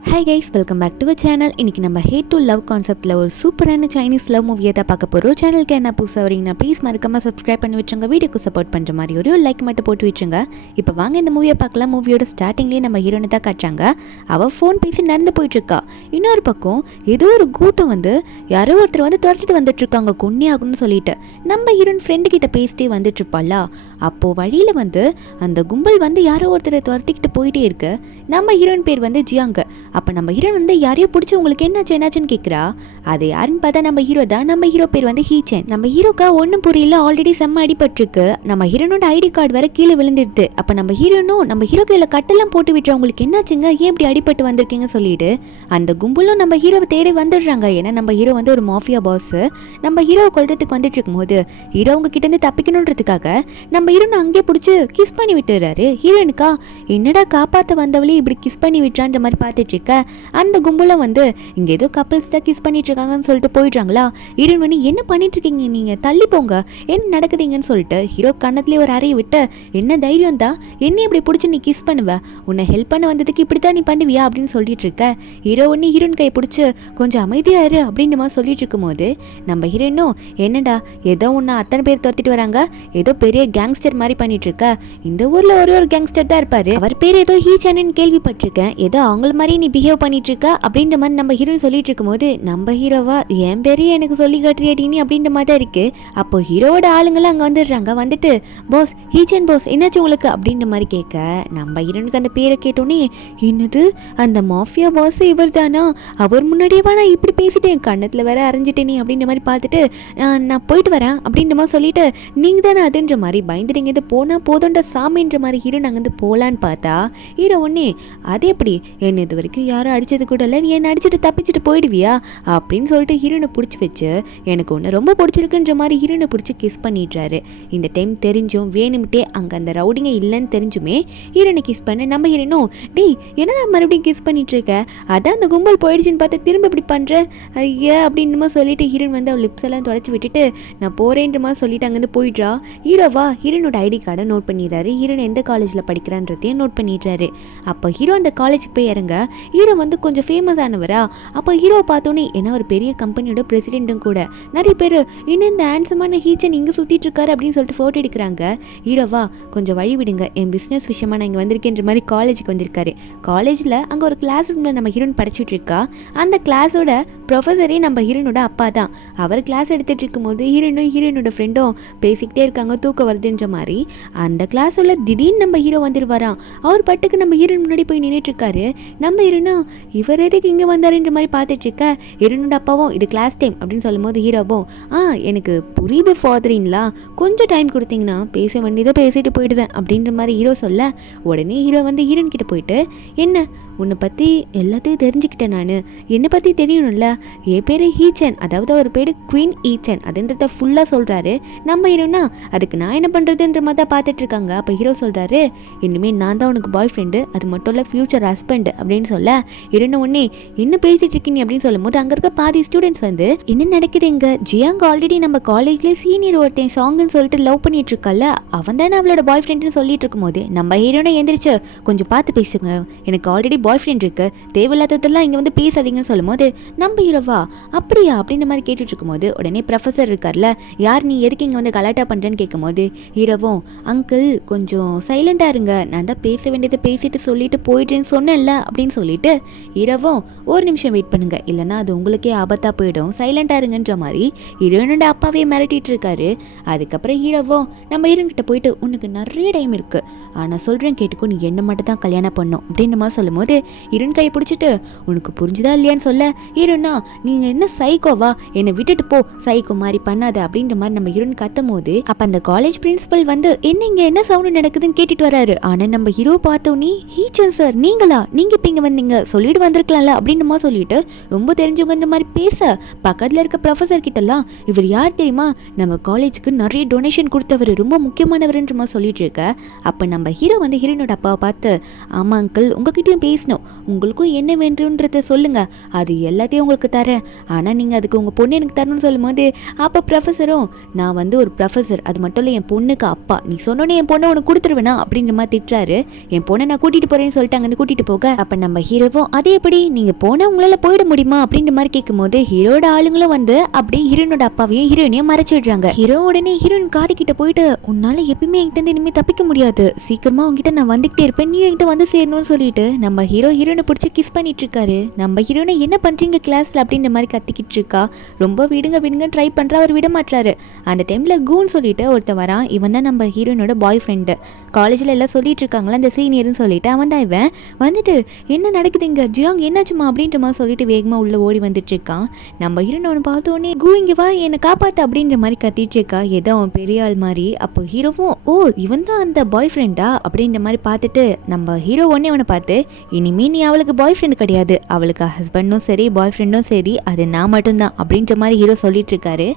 Hi guys, welcome back to channel. இன்றைக்கி நம்ம had to love கான்செப்ட்டில் ஒரு சூப்பரான சைனீஸ் லவ் மூவியை தான் பார்க்க போகிறோம். சேனலுக்கு என்ன புதுசாக வரீங்கன்னா ப்ளீஸ் மறக்காமல் சப்ஸ்கிரைப் பண்ணி வச்சுங்க. வீடியோக்கு சப்போர்ட் பண்ணுற மாதிரி ஒரு லைக் மட்டும் போட்டு வச்சுங்க. இப்போ வாங்க இந்த மூவியை பார்க்கலாம். மூவியோட ஸ்டார்டிங்லேயே நம்ம ஹீரோனை தான் காட்டுறாங்க. அவள் ஃபோன் பேசி நடந்து போயிட்டுருக்கா. இன்னொரு பக்கம் ஏதோ ஒரு கூட்டம் வந்து யாரோ ஒருத்தர் வந்து துரத்திட்டு வந்துட்டுருக்காங்க, கொன்னே ஆகணும்னு சொல்லிட்டு. நம்ம ஹீரோயின் ஃப்ரெண்டு கிட்ட பேசிட்டே வந்துட்டுருப்பாளா, அப்போது வழியில் வந்து அந்த கும்பல் வந்து யாரோ ஒருத்தரை துரத்திக்கிட்டு போயிட்டே இருக்கு. நம்ம ஹீரோயின் பேர் வந்து ஜியாங்க. அப்போ நம்ம ஹீரோன் வந்து யாரையோ பிடிச்சி உங்களுக்கு என்னாச்சுன்னு கேட்குறா. அது யாருன்னு பார்த்தா நம்ம ஹீரோ தான். நம்ம ஹீரோ பேர் வந்து ஹீச்சன். நம்ம ஹீரோக்கா ஒன்றும் புரியல, ஆல்ரெடி செம்ம அடிபட்டிருக்கு. நம்ம ஹீரோனோட ஐடி கார்டு வர கீழே விழுந்துடுது. அப்போ நம்ம ஹீரோ கையில் கட்டெல்லாம் போட்டு விட்டுற, உங்களுக்கு என்னாச்சுங்க, ஏன் இப்படி அடிபட்டு வந்திருக்கீங்க சொல்லிட்டு அந்த கும்பலும் நம்ம ஹீரோவை தேடி வந்துடுறாங்க. ஏன்னா நம்ம ஹீரோ வந்து ஒரு மாஃபியா பாஸ். நம்ம ஹீரோவை கொள்றதுக்கு வந்துட்டு இருக்கும்போது ஹீரோ அவங்க கிட்ட இருந்து தப்பிக்கணுன்றதுக்காக நம்ம ஹீரோனை அங்கேயே பிடிச்சி கிஸ் பண்ணி விட்டுறாரு. ஹீரோனுக்கா என்னடா காப்பாற்ற வந்தவளே இப்படி கிஸ் பண்ணி விட்டுறான்ற மாதிரி பார்த்துட்டு இருக்க. அந்த கும்பலும் வந்து இங்க ஏதோ கப்பல்ஸ் தான் கிஸ் பண்ணிட்டு இருக்காங்கன்னு சொல்லிட்டு போயிடுறாங்களா. ஹீரோயின் வந்து என்ன பண்ணிட்டு இருக்கீங்க, நீங்க தள்ளி போங்க, என்ன நடக்குதுங்கன்னு சொல்லிட்டு ஹீரோ கண்ணத்துலேயே ஒரு அறையை விட்டு, என்ன தைரியம் தான் என்ன இப்படி பிடிச்சி நீ கிஸ் பண்ணுவ, உன்னை ஹெல்ப் பண்ண வந்ததுக்கு இப்படித்தான் நீ பண்ணுவியா அப்படின்னு சொல்லிட்டு இருக்க. ஹீரோ ஒன்று ஹீரோயின் கை பிடிச்சி கொஞ்சம் அமைதியா இரு அப்படின்ற மாதிரி சொல்லிட்டு இருக்கும் போது நம்ம ஹீரோயினும் என்னடா ஏதோ ஒன்று அத்தனை பேர் துரத்திட்டு வராங்க, ஏதோ பெரிய கேங்ஸ்டர் மாதிரி பண்ணிட்டு இருக்க, இந்த ஊர்ல ஒரு கேங்ஸ்டர் தான் இருப்பாரு, அவர் பேர் ஏதோ ஹீச்சன்னு கேள்விப்பட்டிருக்கேன், ஏதோ அவங்கள மாதிரி நீ பிஹேவ் பண்ணிட்டு இருக்க அப்படின்ற மாதிரி நம்ம ஹீரோயின் சொல்லிட்டு இருக்கும்போது நம்ம ஹீரோவா என் பேரையும் எனக்கு சொல்லி காட்டுறியாடினி அப்படின்ற மாதிரி தான் இருக்கு. அப்போ ஹீரோவோட ஆளுங்களாம் அங்கே வந்துடுறாங்க. வந்துட்டு பாஸ் ஹீச்சன் பாஸ் என்னாச்சு உங்களுக்கு அப்படின்ற மாதிரி கேட்க நம்ம ஹீரோனுக்கு அந்த பேரை கேட்டோன்னே என்னது அந்த மாஃபியா பாஸ் இவர் தானா, அவர் முன்னாடியே நான் இப்படி பேசிட்டேன், கண்ணத்தில் வேற அரைஞ்சிட்டேனே அப்படின்ற மாதிரி பார்த்துட்டு நான் போயிட்டு வரேன் அப்படின்ற மாதிரி சொல்லிட்டு நீங்கள் தானே அதுன்ற மாதிரி பயந்துட்டீங்க, இது போனால் போதுன்ற சாமின்ற மாதிரி ஹீரோ நாங்கள் வந்து போகலான்னு பார்த்தா ஹீரோ ஒன்னே அது எப்படி என்ன இது வரைக்கும் யாரும் அடிச்சது கூட இல்லை, நீ என்ன அடிச்சுட்டு தப்பிச்சுட்டு போயிடுவியா அப்படின்னு சொல்லிட்டு ஹீரோனை பிடிச்சி வச்சு எனக்கு ஒன்று ரொம்ப பிடிச்சிருக்குன்ற மாதிரி ஹீரோனை பிடிச்சி கிஸ் பண்ணிடுறாரு. இந்த டைம் தெரிஞ்சும் வேணும்ட்டே அங்கே அந்த ரவுடிங்க இல்லைன்னு தெரிஞ்சுமே ஹீரோனை கிஸ் பண்ண நம்ம ஹீரோனும் டேய் என்னடா மறுபடியும் கிஸ் பண்ணிட்டு இருக்க, அதான் அந்த கும்பல் போயிடுச்சுன்னு பார்த்து திரும்ப இப்படி பண்ணுற ஐயா அப்படின்னுமா சொல்லிட்டு ஹீரோன் வந்து அவள் லிப்ஸ் எல்லாம் தொடச்சி விட்டுட்டு நான் போறேன்ற மாதிரி சொல்லிட்டு அங்கேருந்து போயிடுறா. ஹீரோவா ஹீரோனோட ஐடி கார்டை நோட் பண்ணிடுறாரு. ஹீரோன் எந்த காலேஜில் படிக்கிறான்றதையும் நோட் பண்ணிடுறாரு. அப்போ ஹீரோ அந்த காலேஜுக்கு போய் இறங்க. ஹீரோ வந்து கொஞ்சம் ஃபேமஸ் ஆனவரா. அப்போ ஹீரோவை பார்த்தோன்னே ஏன்னா ஒரு பெரிய கம்பெனியோட பிரசிடென்ட்டும் கூட, நிறைய பேர் இன்னும் இந்த ஹேண்ட்ஸமான ஹீச்சன் இங்கே சுற்றிட்டு இருக்காரு அப்படின்னு சொல்லிட்டு ஃபோட்டோ எடுக்கிறாங்க. ஹீரோவா கொஞ்சம் வழி விடுங்க, என் பிஸ்னஸ் விஷயமா நான் இங்கே வந்திருக்கேன்ற மாதிரி காலேஜுக்கு வந்திருக்காரு. காலேஜில் அங்கே ஒரு கிளாஸ் ரூமில் நம்ம ஹீரோன் படிச்சுட்டு இருக்கா. அந்த கிளாஸோட ப்ரொஃபஸரே நம்ம ஹீரோனோட அப்பா தான். அவர் கிளாஸ் எடுத்துகிட்டு இருக்கும்போது ஹீரோனோட ஃப்ரெண்டும் பேசிக்கிட்டே இருக்காங்க, தூக்கம் வருதுன்ற மாதிரி. அந்த கிளாஸோட திடீர்னு நம்ம ஹீரோ வந்துடுவாராம். அவர் பட்டுக்கு நம்ம ஹீரோன் முன்னாடி போய் நின்றுட்டு இருக்காரு. நம்ம ஹீரோனா இவர் எதுக்கு இங்கே வந்தாருன்ற மாதிரி பார்த்துட்டு இருக்க. ஹீரோனோட அப்பாவும் இது கிளாஸ் டைம் அப்படின்னு சொல்லும் போது ஹீரோவும் எனக்கு புரியுது ஃபாதரின்லா, கொஞ்சம் டைம் கொடுத்தீங்கன்னா பேச வேண்டியதை பேசிட்டு போயிடுவேன் அப்படின்ற மாதிரி ஹீரோ சொல்ல உடனே ஹீரோ வந்து ஹீரோன் கிட்ட போயிட்டு என்ன உன்னை பற்றி எல்லாத்தையும் தெரிஞ்சுக்கிட்டேன், நான் என்னை பற்றி தெரியணும்ல, என் பேர் ஹீச்சன், அதாவது அவர் பேர் குவீன் ஈச்சன் அதுன்றத ஃபுல்லாக சொல்கிறாரு. நம்ம ஹீரோனா அதுக்கு நான் என்ன பண்ணுறதுன்ற மாதிரி தான் பார்த்துட்டு இருக்காங்க. அப்போ ஹீரோ சொல்கிறாரு இனிமேல் நான் தான் உனக்கு பாய் ஃப்ரெண்டு, அது மட்டும் இல்லை ஃப்யூச்சர் ஹஸ்பண்ட் அப்படின்னு சொல்ல இருந்த உடனே என்ன பேசிட்டு இருக்கீங்க அப்படின்னு சொல்லும் போது அங்கே இருக்க பாதி ஸ்டூடெண்ட்ஸ் வந்து என்ன நடக்குது இங்க, ஜியாங் ஆல்ரெடி நம்ம காலேஜ்லேயே சீனியர் ஒருத்தன் சாங்குன்னு சொல்லிட்டு லவ் பண்ணிட்டு இருக்கல, அவன் தானே அவளோட பாய் ஃப்ரெண்டுன்னு சொல்லிட்டு இருக்கும்போது நம்ம ஹீரோனை எந்திரிச்சு கொஞ்சம் பார்த்து பேசுங்க, எனக்கு ஆல்ரெடி பாய் ஃப்ரெண்ட் இருக்கு, தேவையில்லாததெல்லாம் இங்கே வந்து பேசாதீங்கன்னு சொல்லும் போது நம்ம ஹீரோவா அப்படியா அப்படின்ற மாதிரி கேட்டுட்டு இருக்கும்போது உடனே ப்ரொஃபஸர் இருக்கார்ல, யார் நீ எதுக்கு இங்கே வந்து கலாட்டா பண்ணுறேன்னு கேட்கும்போது ஹீரோவும் அங்கிள் கொஞ்சம் சைலண்டாக இருங்க, நான் தான் பேச வேண்டியதை பேசிட்டு சொல்லிட்டு போயிட்டேன்னு சொன்னேன்ல அப்படின்னு சொல்லிட்டு ஹீரோவும் ஒரு நிமிஷம் வெயிட் பண்ணுங்க, இல்லைனா அது உங்களுக்கே ஆபத்தாக போயிடும், சைலண்டாக இருங்கன்ற மாதிரி ஹீரோனோட அப்பாவே மிரட்டிட்டு இருக்காரு. அதுக்கப்புறம் ஹீரோவும் நம்ம ஹீரோன் கிட்ட போயிட்டு உனக்கு நிறைய டைம் இருக்கு, ஆனால் சொல்கிறேன் கேட்டுக்கோ, நீ என்ன மட்டும் தான் கல்யாணம் பண்ணும் அப்படின்ற மாதிரி சொல்லும் போது ஹீரோன் கையை பிடிச்சிட்டு உனக்கு புரிஞ்சுதா இல்லையான்னு சொல்ல ஹீரோனா நீங்கள் என்ன சைக்கோவா, என்னை விட்டுட்டு போ, சைக்கோ மாதிரி பண்ணாத அப்படின்ற மாதிரி நம்ம ஹீரோன் கத்தும் போது அப்போ அந்த காலேஜ் பிரின்சிபல் வந்து என்ன இங்கே என்ன சவுண்டு நடக்குதுன்னு கேட்டுட்டு வராரு. ஆனால் நம்ம ஹீரோ பார்த்தோன்னே ஹீச்சன் சார் நீங்களா, நீங்கள் இப்போ இங்கே வந்தீங்க சொல்லிட்டு வந்திருக்கலாம்ல அப்படின்னுமா சொல்லிட்டு ரொம்ப தெரிஞ்சவங்கன்ற மாதிரி பேச பக்கத்தில் இருக்க ப்ரொஃபஸர் கிட்டலாம் இவர் யார் தெரியுமா, நம்ம காலேஜுக்கு நிறைய டொனேஷன் கொடுத்தவர், ரொம்ப முக்கியமானவர்ன்ற மாதிரி சொல்லிட்டு இருக்க. அப்போ நம்ம ஹீரோ வந்து ஹீரோனோட அப்பாவை பார்த்து ஆமா அங்கிள் உங்ககிட்டயும் பேச பேசணும், உங்களுக்கும் என்ன வேண்டும்ன்றத சொல்லுங்க, அது எல்லாத்தையும் உங்களுக்கு தரேன், ஆனால் நீங்கள் அதுக்கு உங்கள் பொண்ணு எனக்கு தரணும்னு சொல்லும்போது அப்போ ப்ரொஃபஸரும் நான் வந்து ஒரு ப்ரொஃபஸர், அது மட்டும் இல்லை என் பொண்ணுக்கு அப்பா, நீ சொன்னோன்னே என் பொண்ணை உனக்கு கொடுத்துருவேனா அப்படின்ற மாதிரி திட்டுறாரு. என் பொண்ணை நான் கூட்டிகிட்டு போகிறேன்னு சொல்லிட்டு அங்கேருந்து கூட்டிகிட்டு போக அப்போ நம்ம ஹீரோவும் அதே எப்படி நீங்கள் போனால் உங்களால் போயிட முடியுமா அப்படின்ற மாதிரி கேட்கும்போது ஹீரோட ஆளுங்களும் வந்து அப்படியே ஹீரோனோட அப்பாவையும் ஹீரோயினையும் மறைச்சு விடுறாங்க. ஹீரோ உடனே ஹீரோயின் காது கிட்ட போயிட்டு உன்னால எப்பயுமே என்கிட்ட இனிமேல் தப்பிக்க முடியாது, சீக்கிரமா உங்ககிட்ட நான் வந்துகிட்டே இருப்பேன், நீ என்கிட்ட வந்து சேரணும்னு சொல்லிட்டு நம்ம ஹீரோயினை பிடிச்சி கிஸ் பண்ணிட்டு இருக்காரு. நம்ம ஹீரோனை என்ன பண்றீங்க கிளாஸ்ல அப்படின்ற மாதிரி கத்திக்கிட்டு இருக்கா. ரொம்ப விடுங்க விடுங்க ட்ரை பண்றா, அவர் விட மாட்டாரு. அந்த டைம்ல கூன்னு சொல்லிட்டு ஒருத்த வரான். இவன் தான் நம்ம ஹீரோயினோட பாய் ஃப்ரெண்டு. காலேஜ்ல எல்லாம் சொல்லிட்டு இருக்காங்களா அந்த சீனியர்னு சொல்லிட்டு அவன் தான் இவன். வந்துட்டு என்ன நடக்குது இங்க ஜியாங் என்னாச்சுமா அப்படின்ற மாதிரி சொல்லிட்டு வேகமா உள்ள ஓடி வந்துட்டு இருக்கான். நம்ம ஹீரோனை பார்த்தோன்னே கூ இங்க வா என்னை காப்பாத்து அப்படின்ற மாதிரி கத்திட்டு இருக்கா, ஏதோ அவன் பெரிய ஆள் மாதிரி. அப்போ ஹீரோவும் ஓ இவன் தான் அந்த பாய் ஃப்ரெண்டா அப்படின்ற மாதிரி பார்த்துட்டு நம்ம ஹீரோ ஒன்னே அவனை பார்த்து இனிமே நீ அவளுக்கு பாய் ஃப்ரெண்ட் கிடையாது, அவளுக்கு ஹஸ்பண்டும் சரி பாய் ஃப்ரெண்டும் சரி அது நான் மட்டும்தான் அப்படின்ற மாதிரி ஹீரோ சொல்லிட்டு இருக்காரு.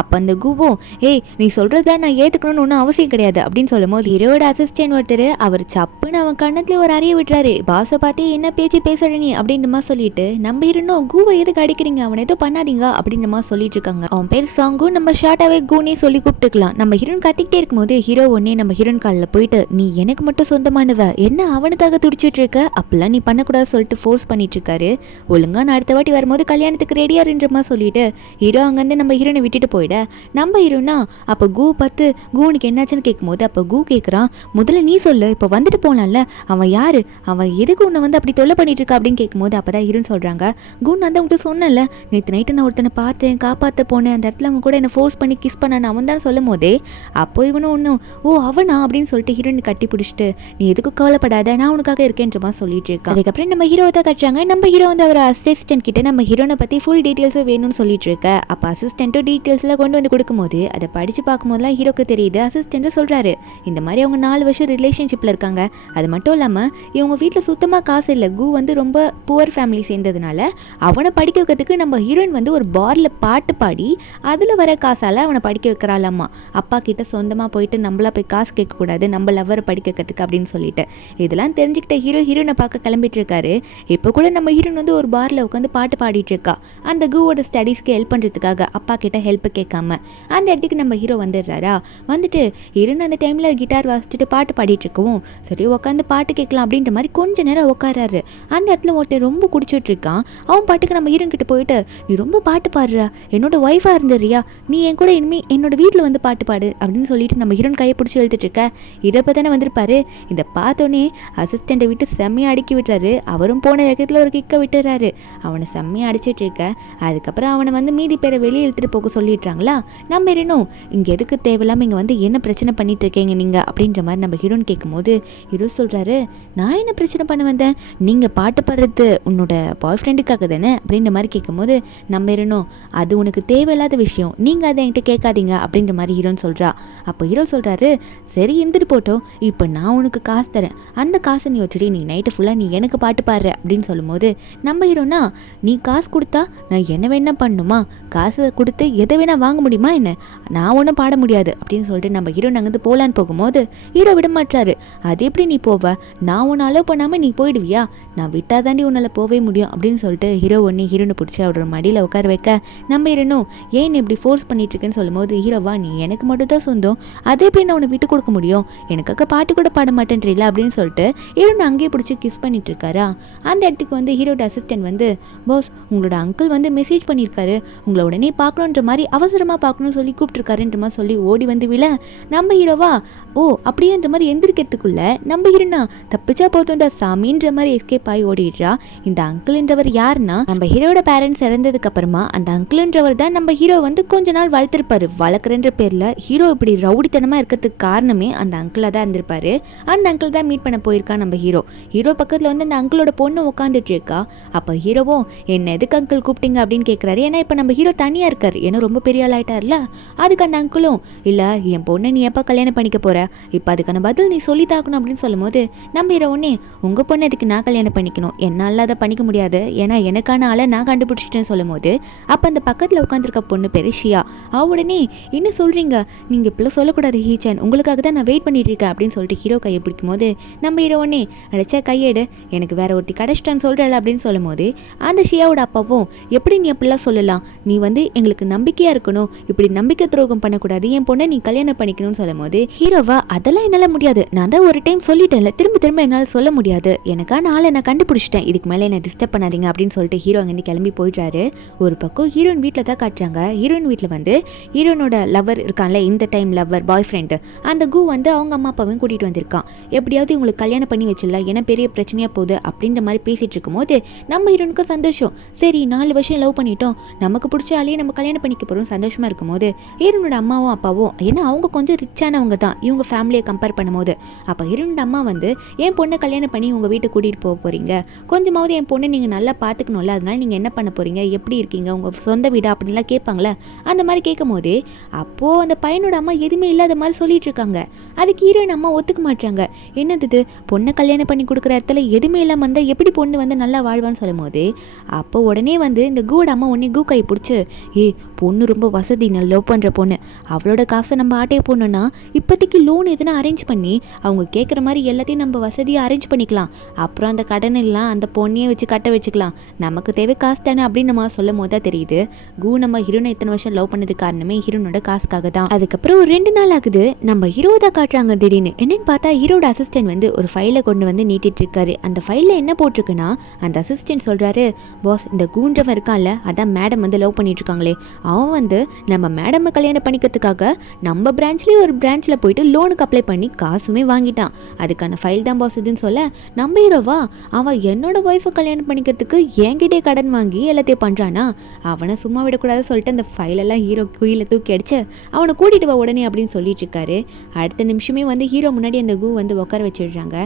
அப்போ அந்த கூவும் ஏய் நீ சொல்றதுலாம் நான் ஏத்துக்கணும்னு ஒன்றும் அவசியம் கிடையாது அப்படின்னு சொல்லும்போது ஹீரோட அசிஸ்டன்ட் ஒருத்தர் அவர் சப்புன்னு அவன் கண்ணத்துல ஒரு அறைய விட்டுறாரு. பாஸை பார்த்து என்ன பேச்சு பேசுற நீ அப்படின்ற மாதிரி சொல்லிட்டு நம்ம இருந்தோம் கூவை எதுக்கு அடிக்கிறீங்க, அவனை எதுவும் பண்ணாதீங்க அப்படின்ற மாதிரி சொல்லிட்டு இருக்காங்க. அவன் பேர் சாங்கும் நம்ம ஷார்ட்டாவே கூனே சொல்லி கூப்பிட்டுக்கலாம். நம்ம ஹீரோன் கத்திக்கிட்டே இருக்கும்போது ஹீரோ ஒன்னே நம்ம ஹீரோன் காலில் போயிட்டு நீ எனக்கு மட்டும் சொந்தமானவ, என்ன அவனுக்காக துடிச்சிட்டு இருக்க, அப்பெல்லாம் நீ பண்ணக்கூடாது சொல்லிட்டு ஃபோர்ஸ் பண்ணிட்டு இருக்காரு. ஒழுங்கா நான் அடுத்த வாட்டி வரும்போது கல்யாணத்துக்கு ரெடியாருன்ற மாதிரி சொல்லிட்டு ஹீரோ அங்கேருந்து நம்ம ஹீரோனை விட்டுட்டு போயிட நம்ம ஹீரோனா அப்போ கூ பார்த்து கூனுக்கு என்னாச்சுன்னு கேட்கும்போது அப்போ கூ கேட்குறான் முதல்ல நீ சொல்லு, இப்போ வந்துட்டு போனான்ல அவன் யாரு, அவன் எதுக்கு உன்னை வந்து அப்படி தொல்லை பண்ணிட்டு இருக்கா அப்படின்னு கேட்கும்போது அப்பதான் ஹீரோன்னு சொல்றாங்க கூன் நான் தான் உங்கள்கிட்ட சொன்னேன்ல நேற்று நைட்டு நான் ஒருத்தனை பார்த்தேன் காப்பாற்ற போனேன், அந்த இடத்துல அவன் கூட என்னை ஃபோர்ஸ் பண்ணி கிஸ் பண்ணான்னு அவன் தான் சொல்லும் போதே அப்போ இவனும் ஒன்றும் ஓ அவனா அப்படின்னு சொல்லிட்டு ஹீரோயின் கட்டி பிடிச்சிட்டு நீ எதுக்கும் கவலைப்படாத நான் உனக்காக இருக்கேன்ற மாதிரி சொல்லிட்டு இருக்கான். அதுக்கப்புறம் நம்ம ஹீரோவை தான் கட்டுறாங்க. நம்ம ஹீரோ வந்து அவர் அசிஸ்டன்ட் கிட்ட நம்ம ஹீரோனை பற்றி ஃபுல் டீட்டெயில்ஸ் வேணும்னு சொல்லிட்டு இருக்க. அப்போ அசிஸ்டன்ட்டும் டீட்டெயில்ஸ்லாம் கொண்டு வந்து கொடுக்கும்போது அதை படித்து பார்க்கும்போதுலாம் ஹீரோக்கு தெரியுது. அசிஸ்டன்ட் சொல்கிறாரு இந்த மாதிரி அவங்க 4 வருஷம் ரிலேஷன்ஷிப்பில் இருக்காங்க, அது மட்டும் இல்லாமல் இவங்க வீட்டில் சுத்தமாக காசு இல்லை, கூ வந்து ரொம்ப புவர் ஃபேமிலி சேர்ந்ததுனால அவனை படிக்க வைக்கிறதுக்கு நம்ம ஹீரோயின் வந்து ஒரு பாரில் பாட்டு பாடி அதில் வர காசால் அவனை படிக்க வைக்கிறாளாம்மா. அப்பா கிட்ட சொந்தமாக போயிட்டு நம்மளா போய் காசு கேட்கக்கூடாது நம்ம லவ்வரை படிக்க வைக்கிறதுக்கு அப்படின்னு சொல்லிட்டு இதெல்லாம் தெரிஞ்சுக்கிட்ட ஹீரோயினை பார்க்க கிளம்பிட்டு இருக்காரு. இப்போ கூட நம்ம ஹீரோயின் வந்து ஒரு பாரில் உட்காந்து பாட்டு பாடிட்டு இருக்கா அந்த கூவோட ஸ்டடீஸ்க்கு ஹெல்ப் பண்ணுறதுக்காக அப்பா கிட்ட ஹெல்ப் கேட்காம. அந்த இடத்துக்கு நம்ம ஹீரோ வந்துடுறாரா, வந்துட்டு ஹீரோயின் அந்த டைமில் கிட்டார் வாசிச்சுட்டு பாட்டு பாடிட்டு இருக்கவும் சரி உட்காந்து பாட்டு கேட்கலாம் அப்படின்ற மாதிரி கொஞ்ச நேரம் உட்காராரு. அந்த இடத்துல ஒருத்தர் ரொம்ப குடிச்சிட்டு இருக்கான். அவன் பாட்டுக்கு நம்ம ஹீரோயின் கிட்ட போயிட்டு நீ ரொம்ப பாட்டு பாடுறா, என்னோட ஒய்ஃபாக இருந்துறியா, நீ என் கூட இனிமே என்னோட வீட்டில் வந்து பாட்டு பாடு அப்படின்னு சொல்லிட்டு நம்ம ஹீரோயின் கையை பிடிச்சி எழுதிட்டு இருக்க. இதப்போ தானே வந்திருப்பாரு. இதை பார்த்தோன்னே அசிஸ்டண்ட்டை விட்டு செம்மையாக அடுக்கி விட்டுறாரு. அவரும் போன இடத்துல ஒரு கிக்க விட்டுறாரு. அவனை செம்மையாக அடிச்சிட்டு இருக்க. அதுக்கப்புறம் அவனை வந்து மீதி பேரை வெளியே இழுத்துட்டு போக சொல்லிடுறாங்களா. நம்ம இருணும் இங்கே எதுக்கு தேவையில்லாமல் இங்கே வந்து என்ன பிரச்சனை பண்ணிட்டு இருக்கீங்க நீங்கள் அப்படின்ற மாதிரி நம்ம ஹீரோன்னு கேட்கும்போது ஹீரோ சொல்கிறாரு நான் என்ன பிரச்சனை பண்ண வந்தேன், நீங்கள் பாட்டு பாடுறது உன்னோட பாய் ஃப்ரெண்டுக்காக தானே அப்படின்ற மாதிரி கேட்கும்போது நம்ம இருணும் அது உனக்கு தேவையில்லாத விஷயம், நீங்கள் அதை என்கிட்ட கேட்காதீங்க அப்படின்ற மாதிரி ஹீரோன்னு சொல்கிறா. அப்போ ஹீரோ சொல்கிறாரு சரி இருந்துட்டு போட்டோம், இப்போ நான் உனக்கு காசு தரேன், அந்த காசை நீ வச்சுட்டு நீ நைட்டு ஃபுல்லாக நீ எனக்கு பாட்டு பாடுற அப்படின்னு சொல்லும்போது நம்ம ஹீரோனா நீ காசு கொடுத்தா நான் என்ன வேணா பண்ணணுமா, காசு கொடுத்து எதை வேணா வாங்க முடியுமா என்ன, நான் ஒன்றும் பாட முடியாது அப்படின்னு சொல்லிட்டு நம்ம ஹீரோ அங்கேருந்து போகலான்னு போகும்போது ஹீரோ விட மாட்டாரு. அது எப்படி நீ போவ, நான் உன்னை அலோவ் பண்ணாமல் நீ போயிடுவியா, நான் விட்டா தாண்டி உன்னால் போவே முடியும் அப்படின்னு சொல்லிட்டு ஹீரோ ஒன்று ஹீரோனை பிடிச்சி அவரோட மடியில் உட்கார வைக்க நம்ம ஹீரோனும் ஏன் நீ இப்படி ஃபோர்ஸ் பண்ணிட்டு இருக்கேன்னு சொல்லும்போது ஹீரோவா நீ எனக்கு மட்டும் தான் சொந்தம், அதே எப்படி நான் உன்னை விட்டு கொடுக்க முடியும், எனக்காக பாட்டு கூட பாட மாட்டேன்றீங்களா அப்படின்னு சொல்லிட்டு ஹீரோனை அங்கேயே பிடிச்சி கிஸ் பண்ணிட்டு இருக்காரா. அந்த இடத்துக்கு வந்து ஹீரோட அசிஸ்டன்ட் வந்து பாஸ் உங்களோட அங்கிள் வந்து மெசேஜ் பண்ணியிருக்காரு, உங்களை உடனே பார்க்கணுன்ற மாதிரி அவசரமாக பார்க்கணும்னு சொல்லி கூப்பிட்டுருக்காருன்ற மாதிரி சொல்லி ஓடி வந்து விழ நம்ம ஹீரோவா ஓ அப்படியேன்ற மாதிரி எந்திரிக்கிறதுக்குள்ள நம்ம ஹீரோனா தப்பிச்சா போத்தோண்டா சாமின்ற மாதிரி எஸ்கேப் ஆகி ஓடிடுறா. இந்த அங்கிள்ன்றவர் யாருன்னா நம்ம ஹீரோட பேரண்ட்ஸ் இறந்ததுக்கு அப்புறமா அந்த அங்கிள்ன்றவர் தான் நம்ம ஹீரோ வந்து கொஞ்ச நாள் வளர்த்துருப்பாரு. வளர்க்குறன்ற பேர்ல ஹீரோ இப்படி ரவுடித்தனமா இருக்கிறதுக்கு காரணமே அந்த அங்கிளா தான் இருந்திருப்பாரு. அந்த அங்கிள் தான் மீட் பண்ண போயிருக்கா நம்ம ஹீரோ. ஹீரோ பக்கத்துல வந்து அந்த அங்கிளோட பொண்ணு உட்காந்துட்டு இருக்கா. அப்ப ஹீரோவும் என்ன எதுக்கு அங்கிள் கூப்பிட்டீங்க அப்படின்னு கேட்குறாரு. ஏன்னா இப்போ நம்ம ஹீரோ தனியாக இருக்காரு, ஏன்னா ரொம்ப பெரிய ஆள் ஆயிட்டார்ல. அதுக்கு அந்த அங்கிளும் இல்லை என் பொண்ணை நீ எப்போ கல்யாணம் பண்ணிக்க போற, இப்போ அதுக்கான பதில் நீ சொல்லி தாக்கணும் அப்படின்னு சொல்லும்போது நம்ம ஹீரோ உடனே உங்கள் பொண்ணை இதுக்கு நான் கல்யாணம் பண்ணிக்கணும், என்னால் அதை பண்ணிக்க முடியாது, ஏன்னா எனக்கான ஆளை நான் கண்டுபிடிச்சிட்டேன்னு சொல்லும் போது அப்போ அந்த பக்கத்தில் உட்காந்துருக்க பொண்ணு பேர் ஷியா. உடனே என்ன சொல்கிறீங்க, நீங்கள் இப்பெல்லாம் சொல்லக்கூடாது ஹீச்சன், உங்களுக்காக தான் நான் வெயிட் பண்ணிட்டு இருக்கேன் அப்படின்னு சொல்லிட்டு ஹீரோ கையை பிடிக்கும் போது நம்ம ஹீரோ உடனே அடைச்சா கையெடு, எனக்கு வேற ஒருத்தி கிடைச்சிட்டான்னு சொல்கிறல அப்படின்னு சொல்லும் போது அந்த ஷியாவோட அப்பாவும் எப்படி நீ அப்படிலாம் சொல்லலாம், நீ எங்களுக்கு நம்பிக்கையாக இருக்கணும், இப்படி நம்பிக்கை துரோகம் பண்ணக்கூடாது, என் பொண்ணை நீ கல்யாணம் பண்ணிக்கணும்னு சொல்லும் போது ஹீரோவா அதெல்லாம் என்னால் முடியாது, நான் தான் ஒரு டைம் சொல்லிட்டேன்ல, திரும்ப திரும்ப என்னால் சொல்ல முடியாது, எனக்கான ஆளை நான் கண்டுபிடிச்சிட்டேன், இதுக்கு மேலே என்ன டிஸ்டர்ப் பண்ணாதீங்க அப்படின்னு சொல்லிட்டு ஹீரோ அங்கேருந்து கிளம்பி போயிடுறாரு. ஒரு பக்கம் ஹீரோயின் வீட்டில் தான் காட்டுறாங்க. ஹீரோயின் வீட்டில் ஹீரோனோட லவர் இருக்கான்ல, இந்த டைம் லவர் பாய் ஃப்ரெண்டு, அந்த கு அவங்க அம்மா அப்பாவையும் கூட்டிகிட்டு வந்திருக்கான். எப்படியாவது இவங்களுக்கு கல்யாணம் பண்ணி வச்சிடல, ஏன்னா பெரிய பிரச்சனையாக போகுது அப்படின்ற மாதிரி பேசிகிட்டு இருக்கும்போது நம்ம ஹீரோனுக்கு சந்தோஷம். சரி 4 வருஷம் லவ் பண்ணிட்டோம், நமக்கு பிடிச்ச ஆளையே நம்ம கல்யாணம் பண்ணிக்க போகிறோம் சந்தோஷமாக இருக்கும்போது ஹீரோனோட அம்மாவும் அப்பாவும், ஏன்னா அவங்க கொஞ்சம் ரிச்சானவங்க தான் இவங்க ஃபேமிலியை கம்பேர் பண்ணும்போது, அப்போ ஹீரோனோட அம்மா என் பொண்ணை கல்யாணம் பண்ணி உங்கள் வீட்டுக்கு கூட்டிகிட்டு போக போகிறீங்க, கொஞ்சமாவது என் பொண்ணை நீங்கள் நல்லா பார்த்துக்கணும்ல, அதனால நீங்கள் என்ன பண்ண போகிறீங்க, எப்படி இருக்கீங்க, உங்கள் சொந்த வீடா அப்படின்லாம் கேட்பாங்களே, அந்த மாதிரி கேட்கும் போதே அப்போது அந்த பையனோட அம்மா எதுவுமே இல்லாத மாதிரி சொல்லிட்டு இருக்காங்க. அதுக்கு ஹீரோயின் அம்மா ஒத்துக்க மாட்டாங்க. என்னது பொண்ணை கல்யாணம் பண்ணி கொடுக்குற இடத்துல எதுவுமே இல்லாமல் இருந்தால் எப்படி பொண்ணு நல்லா வாழ்வான்னு சொல்லும் போது அப்போ உடனே இந்த கூட அம்மா உடனே கூ கை பிடிச்சி, பொண்ணு ரொம்ப வசதி, நான் லவ் பண்ணுற பொண்ணு, அவளோட காசை நம்ம ஆட்டையை போடணுன்னா இப்போதைக்கு லோன் எதுனா அரேஞ்ச் பண்ணி அவங்க கேட்குற மாதிரி எல்லாத்தையும் நம்ம வசதியாக அரேஞ்ச் பண்ணிக்கலாம், அப்புறம் அந்த கடன் எல்லாம் அந்த பொண்ணையே வச்சு கட்ட வச்சுக்கலாம், நமக்கு தேவை காசு தானே அப்படின்னு நம்ம சொல்லும் போது தான் தெரியுது கூ நம்ம ஹீரோனை இத்தனை வருஷம் லவ் பண்ணது காரணமே ஹீரோனோட காசுக்காக தான். அதுக்கப்புறம் ஒரு 2 நாள் ஆகுது, நம்ம ஹீரோ தான் காட்டுறாங்க. திடீர்னு என்னன்னு பார்த்தா ஹீரோட அசிஸ்டன்ட் ஒரு ஃபைலை கொண்டு நீட்டிட்டு இருக்காரு. அந்த ஃபைலில் என்ன போட்டிருக்குன்னா, அந்த அசிஸ்டன்ட் சொல்கிறாரு, பாஸ் இந்த கூன்றவன் இருக்கான்ல, அதான் மேடம் லவ் பண்ணிட்டு இருக்காங்களே, அவன் நம்ம மேடம் கல்யாணம் பண்ணிக்கிறதுக்காக நம்ம பிரான்ச்லேயே ஒரு பிரான்ச்சில் போயிட்டு லோனுக்கு அப்ளை பண்ணி காசுமே வாங்கிட்டான், அதுக்கான ஃபைல் தான் பாஸ் இதுன்னு சொல்ல, நம்ம ஹீரோவா அவன் என்னோட ஒய்ஃபை கல்யாணம் பண்ணிக்கிறதுக்கு என்கிட்டே கடன் வாங்கி எல்லாத்தையும் பண்ணுறானா, அவனை சும்மா விடக்கூடாது சொல்லிட்டு அந்த ஃபைலெல்லாம் ஹீரோ குயில தூக்கி அடிச்சு அவனை கூட்டிகிட்டு வா உடனே அப்படின்னு சொல்லிட்டு இருக்காரு. அடுத்த நிமிஷமே ஹீரோ முன்னாடி அந்த கூ உட்கார வச்சிடுறாங்க.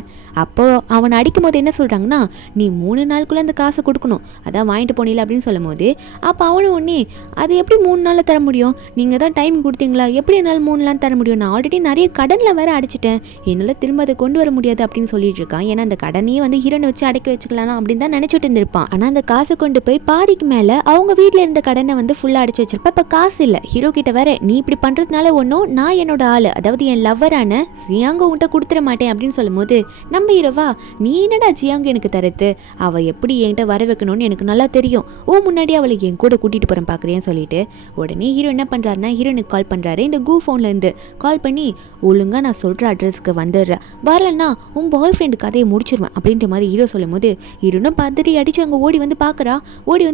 அப்போது அவனை அடிக்கும் போது என்ன சொல்கிறாங்கன்னா, நீ 3 நாளுக்குள்ளே அந்த காசை கொடுக்கணும், அதான் வாங்கிட்டு போனீல அப்படின்னு சொல்லும் போது அப்போ அவனும் ஒன்றே, அது எப்படி 3 நாளில் தர முடியும், நீங்கள் தான் டைம் கொடுத்தீங்களா, எப்படி என்னால் 3 நாள் தர முடியும், நான் ஆல்ரெடி நிறைய கடனில் வேற அடிச்சிட்டேன், என்னால் திரும்ப அதை கொண்டு வர முடியாது அப்படின்னு சொல்லிட்டு இருக்கான். ஏன்னா அந்த கடனையே ஹீரோனை வச்சு அடைக்க வச்சுக்கலாம் அப்படின்னு தான் நினச்சிட்டு இருந்திருப்பான். ஆனால் அந்த காசை கொண்டு போய் பாதிக்கு மேலே அவங்க வீட்டில் இருந்த கடனை ஃபுல்லாக அடிச்சு வச்சிருப்பா. இப்போ காசு இல்லை ஹீரோ கிட்ட வேற, நீ இப்படி பண்ணுறதுனால ஒன்றும் நான் என்னோட ஆள், அதாவது என் லவ்வரான ஜியாங்க உன்கிட்ட கொடுத்துட மாட்டேன் அப்படின்னு சொல்லும் போது நம்ம ஹீரோவா, நீ என்னடா ஜியாங்க எனக்கு தரது, அவள் எப்படி என்கிட்ட வர வைக்கணும்னு எனக்கு நல்லா தெரியும், முன்னாடி அவளை என் கூட கூட்டிகிட்டு போகிறேன் பார்க்குறேன்னு சொல்லிட்டு உடனே ஹீரோ என்ன பண்ணுறாருன்னா ஹீரோனுக்கு கால் பண்ணுறாரு. இந்த கூ ஃபோன்லேருந்து கால் பண்ணி, ஒழுங்காக நான் சொல்கிற அட்ரஸ்க்கு வந்துடுறேன், வரலன்னா உன் பாய் ஃப்ரெண்டு கதையை முடிச்சிருவேன் அப்படின்ற மாதிரி ஹீரோ சொல்லும் போது ஹீரோனும் பதறி அடித்து அங்கே ஓடி பார்க்குறா. ஓடி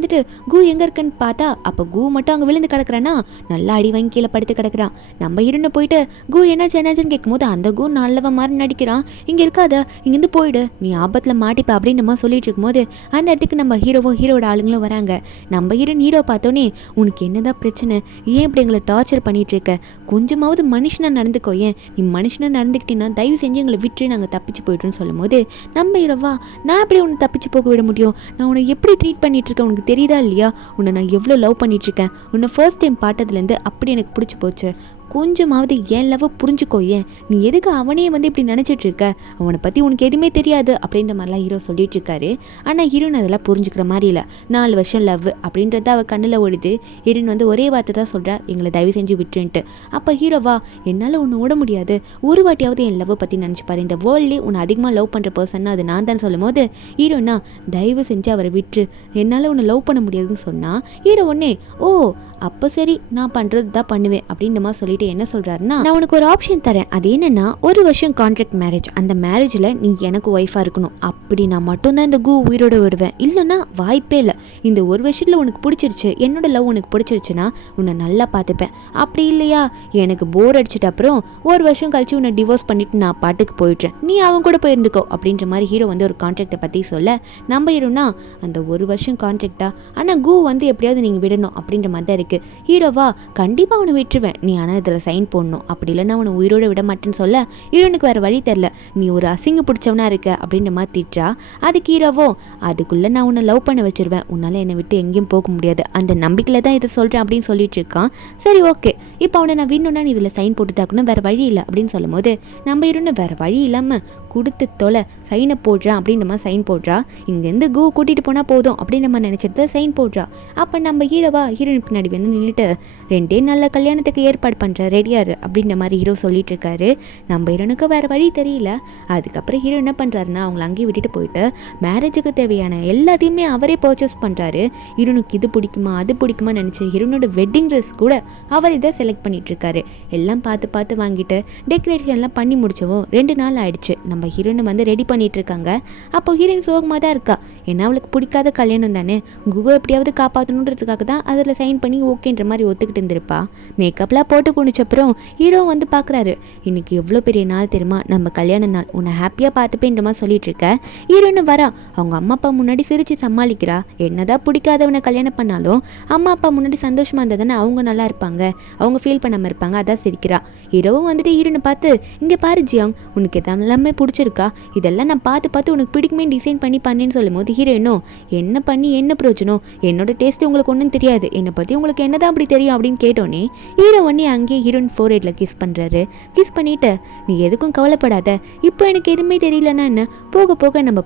கூ எங்கே இருக்குன்னு பார்த்தா அப்போ கூ மட்டும் அங்கே விழுந்து கிடக்குறான்னா, நல்லா அடி வாங்கி கீழே படுத்து கிடக்குறான். நம்ம ஹீரோனை போயிட்டு கூ என்னாச்சுன்னு கேட்கும்போது அந்த கூ நல்லவன் மாதிரி நடிக்கிறான், இங்கே இருக்காத, இங்கேருந்து போயிடு, நீ ஆபத்தில் மாட்டிப்ப அப்படின்னு நம்ம சொல்லிட்டு இருக்கும்போது அந்த இடத்துக்கு நம்ம ஹீரோவும் ஹீரோட ஆளுங்களும் வராங்க. நம்ம ஹீரோ பார்த்தோன்னே, உனக்கு என்னதான் பிரச்சனை, ஏன் இப்படி எங்களை டார்ச்சர் பண்ணிட்டு இருக்க, கொஞ்சமாவது மனுஷனாக நடந்துக்கோ, ஏன் நீ மனுஷனாக நடந்துக்கிட்டீங்கன்னா தயவு செஞ்சு எங்களை விட்டு நாங்கள் தப்பிச்சு போய்ட்டோன்னு சொல்லும் போது நம்ம ஹீரோவா, நான் எப்படி உன்னை தப்பிச்சு போக விட முடியும், நான் உன்னை எப்படி ட்ரீட் பண்ணிட்டு இருக்கேன் உனக்கு தெரியுதா இல்லையா, உன்னை நான் எவ்வளோ லவ் பண்ணிட்டு இருக்கேன், உன்னை ஃபர்ஸ்ட் டைம் பார்த்ததுலேருந்து அப்படி எனக்கு பிடிச்சி போச்சு, கொஞ்சமாவது ஏன் லவ் புரிஞ்சுக்கோ, ஏன் நீ எதுக்கு அவனே இப்படி நினச்சிட்டு இருக்க, அவனை பற்றி உனக்கு எதுவுமே தெரியாது அப்படின்ற மாதிரிலாம் ஹீரோ சொல்லிட்டு இருக்காரு. ஆனால் ஹீரோன் அதெல்லாம் புரிஞ்சுக்கிற மாதிரி இல்லை. 4 வருஷம் லவ் அப்படின்றத அவள் கண்ணில் ஓடுது. ஹீரோன் ஒரே வார்த்தை தான் சொல்கிறா, எங்களை தயவு செஞ்சு விட்டுன்ட்டு. அப்போ ஹீரோவா, என்னால் உன்னை ஓட முடியாது, ஒரு வாட்டியாவது என் லவ் பற்றி நினச்சிப்பாரு, இந்த வேர்ல்ட்லேயே உன்னை அதிகமாக லவ் பண்ணுற பர்சன்னா அது நான் தான் சொல்லும் போது ஹீரோனா, தயவு செஞ்சு அவரை விட்டுரு, என்னால் உன்னை லவ் பண்ண முடியாதுன்னு சொன்னால் ஹீரோ ஒன்னே, ஓ அப்போ சரி நான் பண்ணுறது தான் பண்ணுவேன் அப்படின்ற மாதிரி சொல்லிட்டு என்ன சொல்கிறாருன்னா, நான் உனக்கு ஒரு ஆப்ஷன் தரேன், அது என்னென்னா 1 வருஷம் கான்ட்ராக்ட் மேரேஜ், அந்த மேரேஜில் நீ எனக்கு ஒய்ஃபாக இருக்கணும், அப்படி நான் மட்டும்தான் இந்த கூ உயிரோடு வருவேன், இல்லைன்னா வாய்ப்பே இல்லை, இந்த 1 வருஷத்தில் உனக்கு பிடிச்சிருச்சு, என்னோட லவ் உனக்கு பிடிச்சிருச்சுன்னா உன்னை நல்லா பார்த்துப்பேன், அப்படி இல்லையா எனக்கு போர் அடிச்சிட்டு அப்புறம் 1 வருஷம் கழிச்சு உன்னை டிவோர்ஸ் பண்ணிட்டு நான் பாட்டுக்கு போயிடுறேன், நீ அவன் கூட போயிருந்துக்கோ அப்படின்ற மாதிரி ஹீரோ ஒரு கான்ட்ராக்டை பற்றி சொல்ல, நம்ம ஹீரோனா அந்த 1 வருஷம் கான்ட்ராக்டா, ஆனால் கூ எப்படியாவது நீங்கள் விடணும் அப்படின்ற மாதிரி தான் இருக்குது. ஹீரோவா, கண்டிப்பாக அவனை விட்டுருவேன், நீ ஆனால் இதில் சைன் போடணும், அப்படி இல்லைன்னா அவனை உயிரோடு விட மாட்டேன்னு சொல்ல ஹீரோனுக்கு வேறு வழி தெரில, நீ ஒரு அசிங்க பிடிச்சவனா இருக்க அப்படின்ற மாதிரி திட்டுறா. அதுக்கு ஹீரோவோ, அதுக்குள்ளே நான் உன்னை லவ் பண்ண வச்சிருவேன், உன்னால் என்னை விட்டு எங்கேயும் போக முடியாது, அந்த நம்பிக்கையில் தான் இதை சொல்கிறேன் அப்படின்னு சொல்லிட்டு இருக்கான். சரி ஓகே, இப்போ அவனை நான் விடணுன்னா நீ இதில் சைன் போட்டு தாக்கணும், வேறு வழி இல்லை அப்படின்னு சொல்லும் போது நம்ம ஹீரோன்னு வேறு வழி இல்லாமல் கொடுத்து தொலை, சைனை போடுறான் அப்படின்ற மாதிரி சைன் போடுறா. இங்கேருந்து கு கூட்டிகிட்டு போனால் போதும் அப்படின்னு நம்ம நினச்சிட்டு சைன் போடுறா. அப்போ நம்ம ஹீரோயின் பின்னாடி வந்து நின்றுட்டு 2 நாளில் கல்யாணத்துக்கு ஏற்பாடு பண்ணுற ரெடியாரு அப்படின்ற மாதிரி ஹீரோ சொல்லிட்டு இருக்காரு. நம்ம ஹீரோனுக்கு வேறு வழி தெரியல. அதுக்கப்புறம் ஹீரோ என்ன பண்ணுறாருன்னா அவங்கள அங்கேயே விட்டுட்டு போயிட்டு மேரேஜுக்கு தேவையான எல்லாத்தையுமே அவரே பர்ச்சேஸ் பண்ணுறாரு. ஹீரோனுக்கு இது பிடிக்குமா அது பிடிக்குமா நினச்சி ஹீரோனோட வெட்டிங் ட்ரெஸ் கூட அவர் இதை செலக்ட் பண்ணிட்டு இருக்காரு. எல்லாம் பார்த்து வாங்கிட்டு டெக்கரேஷன்லாம் பண்ணி முடிச்சவும் 2 நாள் ஆயிடுச்சு. நம்ம ஹீரோனை வந்து ரெடி பண்ணிட்டு இருக்காங்க. அப்போ ஹீரோயின் சோகமாக தான் இருக்கா. ஏன்னா அவளுக்கு பிடிக்காத கல்யாணம் தானே, குவை எப்படியாவது காப்பாற்றணுன்றதுக்காக தான் அதில் சைன் பண்ணி ஓகேன்ற மாதிரி ஒத்துக்கிட்டு இருந்திருப்பா. மேக்கப்லாம் போட்டு போனிச்சப்புறம் ஹீரோ வந்து பார்க்குறாரு. இன்னைக்கு எவ்வளோ பெரிய நாள் தெரியுமா, நம்ம கல்யாண நாள், உன்னை ஹாப்பியாக பார்த்துப்பேன்ற மாதிரி சொல்லிட்டு இருக்க. ஹீரோன்னு வரா. அவங்க அம்மா அப்பா முன்னாடி சிரிச்சு சமாளிக்கிறா. என்னதான் பிடிக்காதவனை கல்யாணம் பண்ணாலும் அம்மா அப்பா முன்னாடி சந்தோஷமா இருந்தா தானே அவங்க நல்லா இருப்பாங்க, அவங்க ஃபீல் பண்ணாமல் இருப்பாங்க. அதான் சிரிக்கிறா. ஹீரோவும் வந்துட்டு ஹீரோனை பார்த்து, இங்கே பாரு ஜியாங், உனக்கு எல்லாமே பிடிச்சிருக்கா, இதெல்லாம் நான் பார்த்து உனக்கு பிடிக்குமே டிசைன் பண்ணி பண்ணேன்னு சொல்லும் போது ஹீரோயினும், என்ன பண்ணி என்ன பிரயோஜனம், என்னோட டேஸ்ட்டு உங்களுக்கு ஒன்றும் தெரியாது, என்னை பற்றி உங்களுக்கு என்னதான் அப்படி தெரியும் அப்படின்னு கேட்டோன்னே ஹீரோ ஒன்னே அங்கேயே ஹீரோயின் ஃபோர்ஹெட்டில் கிஸ் பண்ணுறாரு. கிஸ் பண்ணிவிட்டு, நீ எதுக்கும் கவலைப்படாத, இப்போ எனக்கு எதுவுமே தெரியலன்னா என்ன, போக போக நம்ம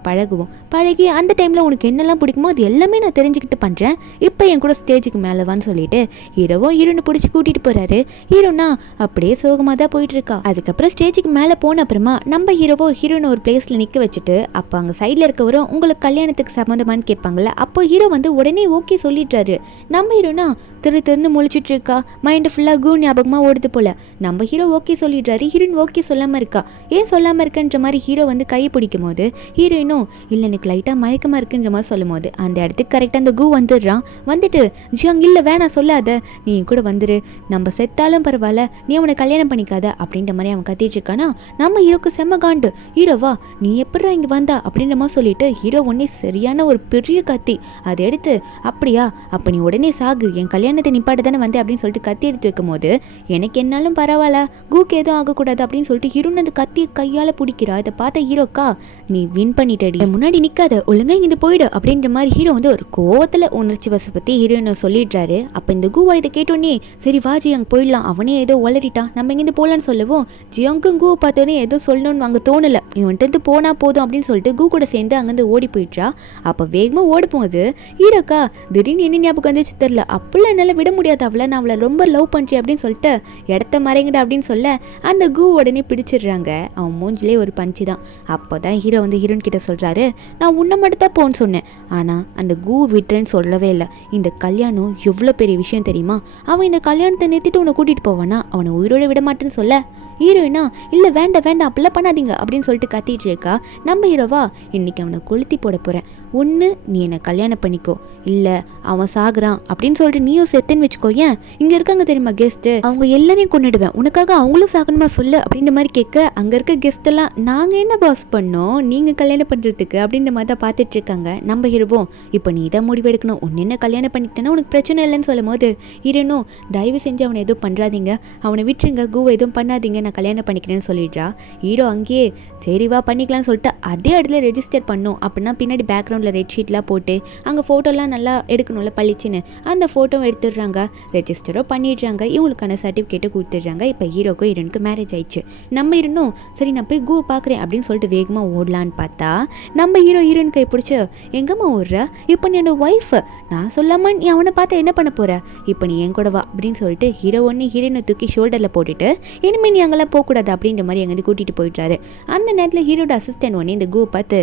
பழகி அந்த டைமில் உனக்கு என்னெல்லாம் பிடிக்குமோ அது எல்லாமே நான் தெரிஞ்சுக்கிட்டு பண்ணுறேன், இப்போ என் கூட ஸ்டேஜுக்கு மேலே வான்னு சொல்லிட்டு ஹீரோவும் ஹீரோனை பிடிச்சி கூட்டிகிட்டு போகிறாரு. ஹீரோனா அப்படியே சோகமாக தான் போயிட்டுருக்கா. அதுக்கப்புறம் ஸ்டேஜுக்கு மேலே போன அப்புறமா நம்ம ஹீரோனை ஒரு பிளேஸில் நிற்க வச்சுட்டு, அப்போ அங்கே சைடில் இருக்கவரும் உங்களுக்கு கல்யாணத்துக்கு சம்மந்தமானு கேட்பாங்கள்ல, அப்போ ஹீரோ வந்து உடனே ஓகே சொல்லிடுறாரு. நம்ம ஹீரோனா திருன்னு முழிச்சிட்டு இருக்கா. மைண்டு ஃபுல்லாக கூ ஞாபகமாக ஓடுது போல. நம்ம ஹீரோ ஓகே சொல்லிடுறாரு. ஹீரோயின் ஓகே சொல்லாமல் இருக்கா. ஏன் சொல்லாமல் இருக்கன்ற மாதிரி ஹீரோ வந்து கையை பிடிக்கும் போது ஹீரோயினும் இல்லை எனக்கு லைட்டாக மயக்கமாக இருக்குன்ற மாதிரி சொல்லும் போது அந்த இடத்துக்கு கரெக்டாக அந்த கூ வந்துடுறான். வந்துட்டு ஜியாங் இல்லை வேணாம் சொல்லாத, நீ கூட வந்துரு, நம்ம செத்தாலும் பரவாயில்ல, நீ அவனை கல்யாணம் பண்ணிக்காத அப்படின்ற மாதிரி அவன் கத்திட்டு இருக்கானா. நம்ம ஹீரோக்கு செம்ம காண்டு. ஹீரோவா நீ எப்படா இங்கே வந்தா அப்படின்ற மாதிரி சொல்லிட்டு ஹீரோ உடனே சரியான ஒரு பெரிய கத்தி அதை எடுத்து, அப்படியா அப்போ நீ உடனே சாகு, என் கல்யாணத்தை நிப்பாட்ட தானே வந்து அப்படின்னு சொல்லிட்டு கத்தி எடுத்து வைக்கும் போது, எனக்கு என்னாலும் பரவாயில்ல, கூக்கு எதுவும் ஆகக்கூடாது அப்படின்னு சொல்லிட்டு ஹீரோன்னு அந்த கத்தியை கையால் பிடிக்கிறா. இதை பார்த்த ஹீரோக்கா, நீ வின் பண்ணிட்டடி, முன்னாடி நிற்காத, ஒழுங்கா இங்கே போயிடு அப்படின்ற மாதிரி ஹீரோ வந்து ஒரு கோவத்தில் உணர்ச்சி வசப்பத்தி ஹீரோயினை சொல்லிடுறாரு. அப்போ இந்த கூவா இதை கேட்டோன்னே, சரி வா ஜியாங் போயிடலாம், அவனே ஏதோ வளரிட்டான், நம்ம இங்கேருந்து போகலான்னு சொல்லவும் ஜியாங்கும் கூ பார்த்தோன்னே ஏதோ சொல்லணும்னு அங்கே தோணலை, இவன்ட்டு போனா போதும் அப்படின்னு சொல்லிட்டு கூ கூட சேர்ந்து அங்கேருந்து ஓடி போயிடுறா. அப்போ வேகமாக ஓடி போகுது. ஹீரோக்கா திடீர்னு என்ன ஞாபகம் வந்துச்சு தெரில, அப்பெல்லாம் என்னால் விட முடியாது அவளை, நான் அவளை ரொம்ப லவ் பண்ணுறேன் அப்படின்னு சொல்லிட்டு இடத்த மறைங்கடா அப்படின்னு சொல்ல அந்த கூ உடனே பிடிச்சிடுறாங்க. அவன் மூஞ்சிலே ஒரு பஞ்சு தான். அப்போ தான் ஹீரோ வந்து ஹீரோயின் கிட்ட சொல்கிறாரு, நான் உன்னை மட்டும் தான் போன்னு சொன்னேன், ஆனால் அந்த கூ விட்டுறேன்னு சொல்லவே இல்லை. இந்த கல்யாணம் எவ்வளோ பெரிய விஷயம் தெரியுமா, அவன் இந்த கல்யாணத்தை நிறுத்திட்டு உன்னை கூட்டிகிட்டு போவானா, அவனை உயிரோட விட மாட்டேன்னு சொல்ல ஹீரோயினா இல்லை வேண்டாம் அப்படிலாம் பண்ணாதீங்க அப்படின்னு சொல்லிட்டு கத்திட்டு இருக்கா. நம்ம ஹீரோவா, இன்னைக்கு அவனை கொளுத்தி போட போகிறேன், ஒன்று நீ என்னை கல்யாணம் பண்ணிக்கோ, இல்லை அவன் சாகுறான் அப்படின்னு சொல்லிட்டு நீயும் செத்துன்னு வச்சுக்கோ, ஏன் இங்கே இருக்காங்க தெரியுமா கெஸ்ட்டு, அவங்க எல்லாரையும் கொண்டுடுவேன், உனக்காக அவங்களும் சாகணுமா சொல்லு அப்படின்ற மாதிரி கேட்க, அங்கே இருக்க கெஸ்ட்டெல்லாம் நாங்கள் என்ன பாஸ் பண்ணோம் நீங்கள் கல்யாணம் பண்ணுறதுக்கு அப்படின்ற மாதிரி தான் பார்த்துட்டு இருக்காங்க. நம்ம ஹீரோவும், இப்போ நீ இதை முடிவெடுக்கணும், ஒன்று என்ன கல்யாணம் பண்ணிக்கிட்டேன்னா உனக்கு பிரச்சனை இல்லைன்னு சொல்லும் போது ஹீரோனும், தயவு செஞ்சு அவனை எதுவும் பண்ணுறாதீங்க, அவனை விட்டுருங்க, கூவை எதுவும் பண்ணாதீங்க, நான் கல்யாணம் பண்ணிக்கிறேன்னு சொல்லிடுறா. ஹீரோ அங்கேயே சரிவா பண்ணிக்கலாம்னு சொல்லிட்டு அதே இடத்துல ரெஜிஸ்டர் பண்ணும் அப்படின்னா பின்னாடி பேக்ரவுண்டில் ரெட் ஷீட்லாம் போட்டு அங்கே ஃபோட்டோலாம் நல்லா எடுக்கணும்ல பளிச்சுன்னு அந்த ஃபோட்டோ எடுத்துடுறாங்க. ரெஜிஸ்டரோ பண்ணிடுறாங்க. இவங்களுக்கான சர்டிஃபிகேட்டை கொடுத்துட்றாங்க. இப்போ ஹீரோக்கும் ஹீரோனுக்கு மேரேஜ் ஆயிடுச்சு. நம்ம இருந்தும் சரி நான் போய் கூ பார்க்குறேன் அப்படின்னு சொல்லிட்டு வேகமாக ஓடலான்னு பார்த்தா நம்ம ஹீரோயின் கை பிடிச்சி, எங்கம்மா ஓடுற, இப்போ நீ என்னோட ஒய்ஃப், நான் சொல்லாமல் நீ அவனை பார்த்தா என்ன பண்ண போகிற, இப்போ நீ என் கூட வா அப்படின்னு சொல்லிட்டு ஹீரோ ஒன்று ஹீரோயினை தூக்கி ஷோல்டரில் போட்டுட்டு இனிமேல் நீ அங்கெல்லாம் போகக்கூடாது அப்படின்ற மாதிரி எங்கேருந்து கூட்டிகிட்டு போயிட்டாரு. அந்த நேரத்தில் ஹீரோட அசிஸ்டன்ட் ஒன்று இந்த கூ பார்த்து,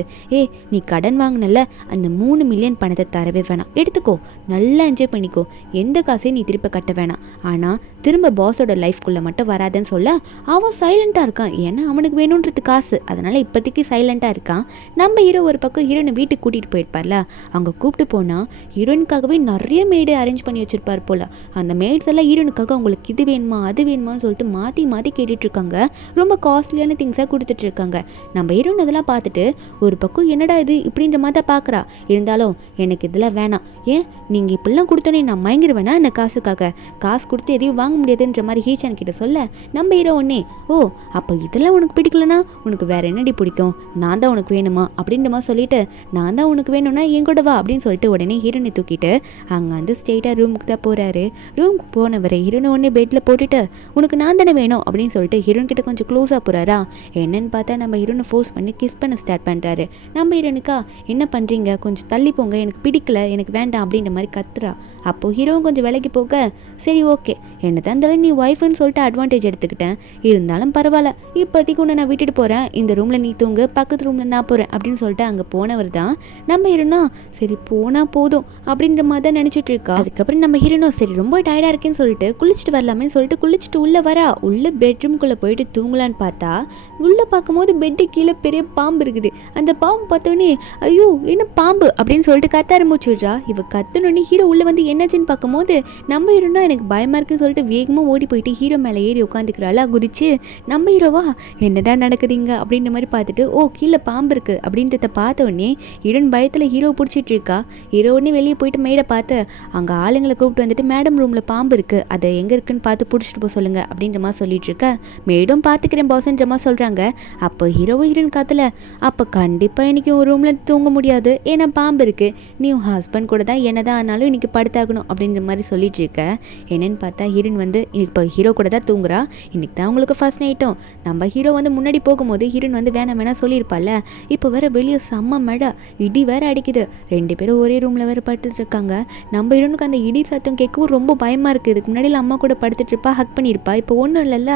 நீ கடன் வாங்கினல அந்த 3 மில்லியன் பணத்தை தரவே வேணாம், எடுத்துக்கோ, நல்லா என்ஜாய் பண்ணிக்கோ, எந்த காசையும் நீ திருப்ப கட்ட வேணாம், ஆனால் திரும்ப பாஸோட லைஃப்குள்ளே மட்டும் வராதுன்னு சொல்ல அவன் சைலண்ட்டாக இருக்கான். ஏன்னா அவனுக்கு வேணுன்றது காசு, அதனால் இப்போதைக்கு சைலண்ட்டாக இருக்கான். நம்ம ஹீரோ ஒரு பக்கம் ஹீரோனை வீட்டுக்கு கூட்டிகிட்டு போயிருப்பார்ல, அங்கே கூப்பிட்டு போனால் ஹீரோயினுக்காகவே நிறைய மேடு அரேஞ்ச் பண்ணி வச்சுருப்பார் போல். அந்த மேட்ஸ் எல்லாம் ஹீரோனுக்காக உங்களுக்கு இது வேணுமா அது வேணுமான்னு சொல்லிட்டு மாற்றி கேட்டுட்டு இருக்காங்க. ரொம்ப காஸ்ட்லியான திங்ஸாக கொடுத்துட்ருக்காங்க. நம்ம ஹீரோயின் அதெல்லாம் பார்த்துட்டு ஒரு பக்கம் என்னடா இது இப்படின்ற மாதிரி தான் பார்க்குறா. இருந்தாலும் எனக்கு இதெல்லாம் வேணாம், ஏன் நீங்கள் இப்படிலாம் கொடுத்தோன்னே நான் மயங்கிடுவேனா என்ன, காசுக்காக காசு கொடுத்து எதையும் வாங்க முடியாதுன்ற மாதிரி ஹீச்சான் கிட்ட சொல்ல நம்ம ஹீரோ ஒன்னே, ஓ அப்போ இதெல்லாம் உனக்கு பிடிக்கலனா உனக்கு வேற என்னடி பிடிக்கும், நான் தான் உனக்கு வேணுமா அப்படின்ற மாதிரி சொல்லிட்டு, நான் தான் உனக்கு வேணும்னா என் கூட வா அப்படின்னு சொல்லிட்டு உடனே ஹீரோனை தூக்கிட்டு அங்கே வந்து ஸ்ட்ரெயிட்டாக ரூமுக்கு தான் போகிறாரு. ரூமுக்கு போனவரை ஹீரோனை உடனே பெட்டில் போட்டுட்டு உனக்கு நான் தானே வேணும் அப்படின்னு சொல்லிட்டு ஹீரோன் கிட்ட கொஞ்சம் க்ளோஸாக போகிறாரா. என்னன்னு பார்த்தா பார்த்தா நம்ம ஹீரோனை ஃபோர்ஸ் பண்ணி கிஸ் பண்ண ஸ்டார்ட் பண்ணுறாரு. நம்ம ஹீரோனுக்கா என்ன பண்ணுறீங்க, கொஞ்சம் தள்ளி போங்க, எனக்கு பிடிக்கல, எனக்கு வேண்டாம் அப்படின்ற மாதிரி கத்துறா. அப்போது ஹீரோவும் கொஞ்சம் விலைக்கு போக, சரி ஓகே என்னதான் இருந்தாலும் நீ ஒய்ஃப்னு சொல்லிட்டு அட்வான்டேஜ் எடுத்துக்கிட்டேன், இருந்தாலும் பரவாயில்ல, இப்போதைக்கு உன்னை நான் விட்டுட்டு போகிறேன், இந்த ரூமில் நீ தூங்கு, பக்கத்து ரூமில் நான் போகிறேன் அப்படின்னு சொல்லிட்டு அங்கே போனவர் தான் நம்ம ஹீரோனா. சரி போனால் போதும் அப்படின்ற மாதிரி தான் நினச்சிட்டு இருக்கா. அதுக்கப்புறம் நம்ம ஹீரோனோ சரி ரொம்ப டயர்டாக இருக்கேன்னு சொல்லிட்டு குளிச்சுட்டு வரலாமே சொல்லிட்டு குளிச்சுட்டு உள்ளே வரா. உள்ள பெட்ரூம்குள்ளே போயிட்டு தூங்கலான்னு பார்த்தா உள்ளே பார்க்கும்போது பெட்டு கீழே பெரிய பாம்பு இருக்குது. அந்த பாம்பு பார்த்தோன்னே ஐயோ என்ன பாம்பு அப்படின்னு சொல்லிட்டு கத்த ஆரம்பிச்சுடுறா. இவ கத்துனோடனே ஹீரோ உள்ளே வந்து என்னாச்சுன்னு பார்க்கும்போது நம்ம ஹீரோனா எனக்கு பயமாக இருக்குன்னு சொல்லிட்டு வேகமாக ஓடி போயிட்டு ஹீரோ மேலே ஏறி உட்காந்துக்கிறாளா குதிச்சு. நம்ம ஹீரோவா என்னடா நடக்குதுங்க அப்படின்ற மாதிரி பார்த்துட்டு ஓ கீழே பாம்பு இருக்குது அப்படின்றத பார்த்த உடனே ஹீரோன் பயத்தில் ஹீரோ பிடிச்சிட்டு இருக்கா. ஹீரோ உடனே வெளியே போயிட்டு மேடை பார்த்து அங்கே ஆளுங்களை கூப்பிட்டு வந்துட்டு மேடம் ரூமில் பாம்பு இருக்குது, அதை எங்கே இருக்குன்னு பார்த்து பிடிச்சிட்டு போக சொல்லுங்க அப்படின்ற மாதிரி சொல்லிட்டு இருக்க. மேடம் பார்த்துக்கிறேன் பாஸ்ன்ற மாதிரி சொல்கிறாங்க. அப்போ ஹீரோயின் காத்துல அப்போ கண்டிப்பாக இன்றைக்கி ஒரு ரூமில் தூங்க முடியாது, ஏன்னா பாம்பு இருக்குது, நீ உன் ஹஸ்பண்ட் கூட தான் என்னதான் ஆனாலும் இன்றைக்கி படுத்தாகணும் அப்படின்ற மாதிரி சொல்லிட்டு இருக்க. என்னன்னு பார்த்தா ஹீரோயின் வந்து இப்போ ஹீரோ கூட தான் தூங்குறா. இன்றைக்கி தான் அவங்களுக்கு ஃபர்ஸ்ட் நைட்டும். நம்ம ஹீரோ வந்து முன்னாடி போகும்போது ஹீரோயின் வந்து வேணாம் சொல்லியிருப்பாள்ல. இப்போ வேற வெளியே செம்ம மழை, இடி வேற அடிக்குது, 2 பேரும் ஒரே ரூமில் வேற படுத்துட்டு இருக்காங்க. நம்ம ஹீரோனுக்கு அந்த இடி சத்தம் கேட்கவும் ரொம்ப பயமாக இருக்குது. இதுக்கு முன்னாடி அம்மா கூட படுத்துட்டு இருப்பா, ஹக் பண்ணியிருப்பா, இப்போ ஒன்றும் இல்லைல்ல.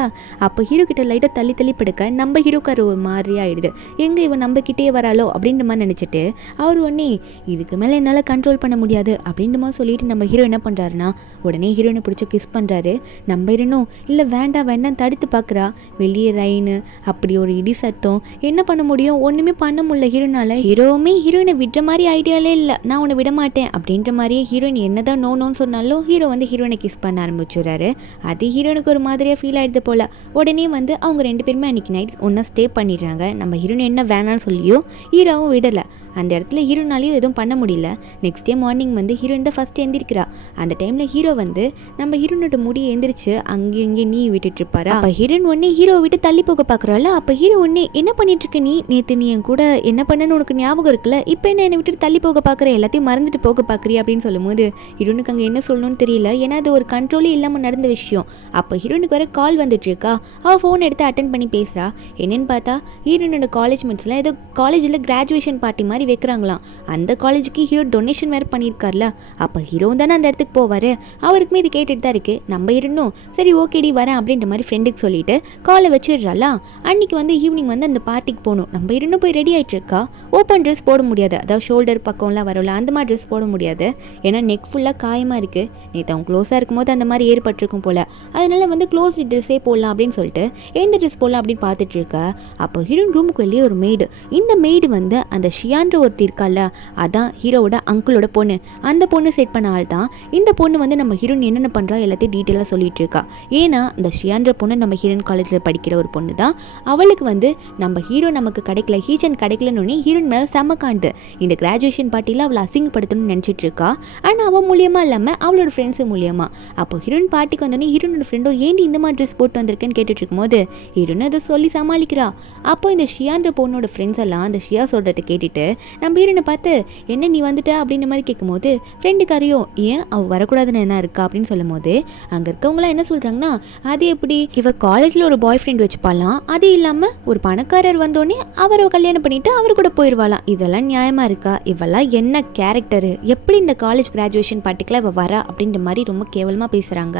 அப்போ ஹீரோ கிட்ட லைட்டாக தள்ளி படுக்க நம்ம ஹீரோக்கார் ஒரு மாதிரி ஆயிடுது. எங்கே இவன் நம்ம கிட்டே வராளோ அப்படின்ற மாதிரி நினச்சிட்டு அவர் உடனே இதுக்கு மேலே என்னால் கண்ட்ரோல் பண்ண முடியாது அப்படின்ற மாதிரி சொல்லிட்டு நம்ம ஹீரோ என்ன பண்ணுறாருன்னா உடனே ஹீரோனை பிடிச்சி கிஸ் பண்ணுறாரு. நம்ம ஹீரோனும் இல்லை வேண்டாம் தடுத்து பார்க்குறா. வெளியே ரைனு அப்படி ஒரு இடி சத்தம், என்ன பண்ண முடியும், ஒன்றுமே பண்ண முடியல ஹீரோனால. ஹீரோவுமே ஹீரோயினை விடுற மாதிரி ஐடியாலே இல்லை, நான் உன்னை விட மாட்டேன் அப்படின்ற மாதிரியே ஹீரோயின் என்னதான் நோன்னு சொன்னாலும் ஹீரோ வந்து ஹீரோயினை கிஸ் பண்ண ஆரம்பிச்சுறாரு. அது ஹீரோனுக்கு ஒரு மாதிரியாக ஃபீல் ஆகிடுது போல். உடனே வந்து அவங்க 2 பேருமே அன்றைக்கி நைட் ஒன்றா ஸ்டே பண்ணிடுறாங்க. நம்ம ஹீரோயின் என்ன வேணான்னு சொல்லியோ ஹீரோவும் விடலை. அந்த இடத்துல ஹீரோனாலையும் எதுவும் பண்ண முடியல. நெக்ஸ்ட் டே மார்னிங் வந்து ஹீரோயின் தான் ஃபஸ்ட்டு எந்திரிக்கிறா. அந்த டைமில் ஹீரோ வந்து நம்ம ஹீரோனோட முடியை எந்திரிச்சு அங்கேயும் இங்கேயும் நீ விட்டுட்டு இருப்பாரா. அப்போ ஹீரோயின் ஒன்னே ஹீரோவை விட்டு தள்ளி போக பார்க்குறாள். அப்போ ஹீரோ ஒன்னே என்ன பண்ணிட்டு இருக்க நீ, நேற்று நீ என் கூட என்ன பண்ணன்னு உனக்கு ஞாபகம் இருக்குல்ல, இப்போ என்ன என்னை விட்டுட்டு தள்ளி போக பார்க்குற, எல்லாத்தையும் மறந்துட்டு போக பார்க்குறியா அப்படின்னு சொல்லும்போது ஹீரோனுக்கு அங்கே என்ன சொல்லணும்னு தெரியல. ஏன்னா அது ஒரு கண்ட்ரோலே இல்லாமல் நடந்த விஷயம். அப்போ ஹீரோனுக்கு வர கால் வந்துட்டு இருக்கா. அவள் ஃபோன் எடுத்து அட்டன் பண்ணி பேசுகிறா. என்னன்னு பார்த்தா ஹீரோனோட காலேஜ் மெட்ஸ்லாம் ஏதோ காலேஜில் கிராஜுவேஷன் பார்ட்டி மாதிரி வைக்கிறாங்களாம். அந்த காலேஜுக்கு ஹீரோ டொனேஷன் வேறு பண்ணியிருக்கார்ல. அப்போ ஹீரோ தானே அந்த இடத்துக்கு போவார். அவருக்குமே இது கேட்டுட்டு தான் இருக்குது. நம்ம இருந்தோம் சரி ஓகேடி வரேன் அப்படின்ற மாதிரி ஃப்ரெண்டுக்கு சொல்லிட்டு காலை வச்சிடுறாளா. அன்றைக்கி வந்து ஈவினிங் வந்து அந்த பார்ட்டிக்கு போகணும். நம்ம இருந்தும் போய் ரெடி ஆகிட்டு இருக்கா. ஓப்பன் ட்ரெஸ் போட முடியாது, அதாவது ஷோல்டர் பக்கம்லாம் வரல, அந்த மாதிரி ட்ரெஸ் போட முடியாது. ஏன்னா நெக் ஃபுல்லாக காயமாக இருக்குது. நேற்று அவங்க க்ளோஸாக இருக்கும்போது அந்த மாதிரி ஏற்பட்டிருக்கும் போல். அதனால வந்து க்ளோஸ் ட்ரெஸ்ஸே போடலாம் அப்படின்னு சொல்லிட்டு எந்த ட்ரெஸ் போடலாம் அப்படின்னு பார்த்துட்டு இருக்கா. அப்போ ஹீரோயின் ரூமுக்கு வெளியே ஒரு மெய்டு. இந்த மெய்டு வந்து அந்த ஷியான்ற ஒருத்தி இருக்கால, அதான் ஹீரோவோட அங்கிளோட பொண்ணு. அந்த பொண்ணு செட் பண்ண ஆள் தான். இந்த பொண்ணு வந்து நம்ம ஹீரோயின் என்னென்ன பண்ணுறா எல்லாத்தையும் டீட்டெயிலாக சொல்லிட்டு இருக்கா. ஏன்னா இந்த ஷியான்ற பொண்ணு நம்ம ஹீரோயின் காலேஜில் படிக்கிற ஒரு பொண்ணு தான். அவளுக்கு வந்து நம்ம ஹீரோ நமக்கு கிடைக்கல, ஹீச்சன் கிடைக்கலன்னு ஹீரோயின் மேலே செம்ம காண்டு. இந்த கிராஜுவேஷன் பார்ட்டியில் அவளை அசிங்கப்படுத்தணும்னு நினச்சிட்டு இருக்கா. ஆனால் அவள் மூலியமாக இல்லாமல் அவளோட ஃப்ரெண்ட்ஸு மூலியமாக. அப்போ ஹீரோயின் பார்ட்டிக்கு வந்தோடனே ஹீரோனோட ஃப்ரெண்டோ ஏண்டி இந்த மாதிரி ட்ரெஸ் போட்டு வந்திருக்கேன்னு கேட்டுட்டு இருக்கும்போது ஹீரோயின் அதை சொல்லி சமாளிக்கிறா. அப்போ இந்த ஷியான்ற பொண்ணோட ஃப்ரெண்ட்ஸ் எல்லாம் அந்த ஷியா சொல்கிறத கேட்டுட்டு நம்ம ஹீரோனை பார்த்து என்ன நீ வந்துட்ட அப்படின்ற மாதிரி கேட்கும்போது ஃப்ரெண்டுக்காரையும் ஏன் அவள் வரக்கூடாதுன்னு என்ன இருக்கா அப்படின்னு சொல்லும் போது அங்கே இருக்கவங்களாம் என்ன சொல்கிறாங்கன்னா அது எப்படி இவ காலேஜில் ஒரு பாய் ஃப்ரெண்ட் வச்சுப்பாலாம், அது இல்லாமல் ஒரு பணக்காரர் வந்தோடனே அவரை கல்யாணம் பண்ணிவிட்டு அவர் கூட போயிடுவாளாம். இதெல்லாம் நியாயமாக இருக்கா? இவெல்லாம் என்ன கேரக்டரு, எப்படி இந்த காலேஜ் கிராஜுவேஷன் பார்ட்டிக்கெலாம் இவள் வரா அப்படின்ற மாதிரி ரொம்ப கேவலமாக பேசுகிறாங்க.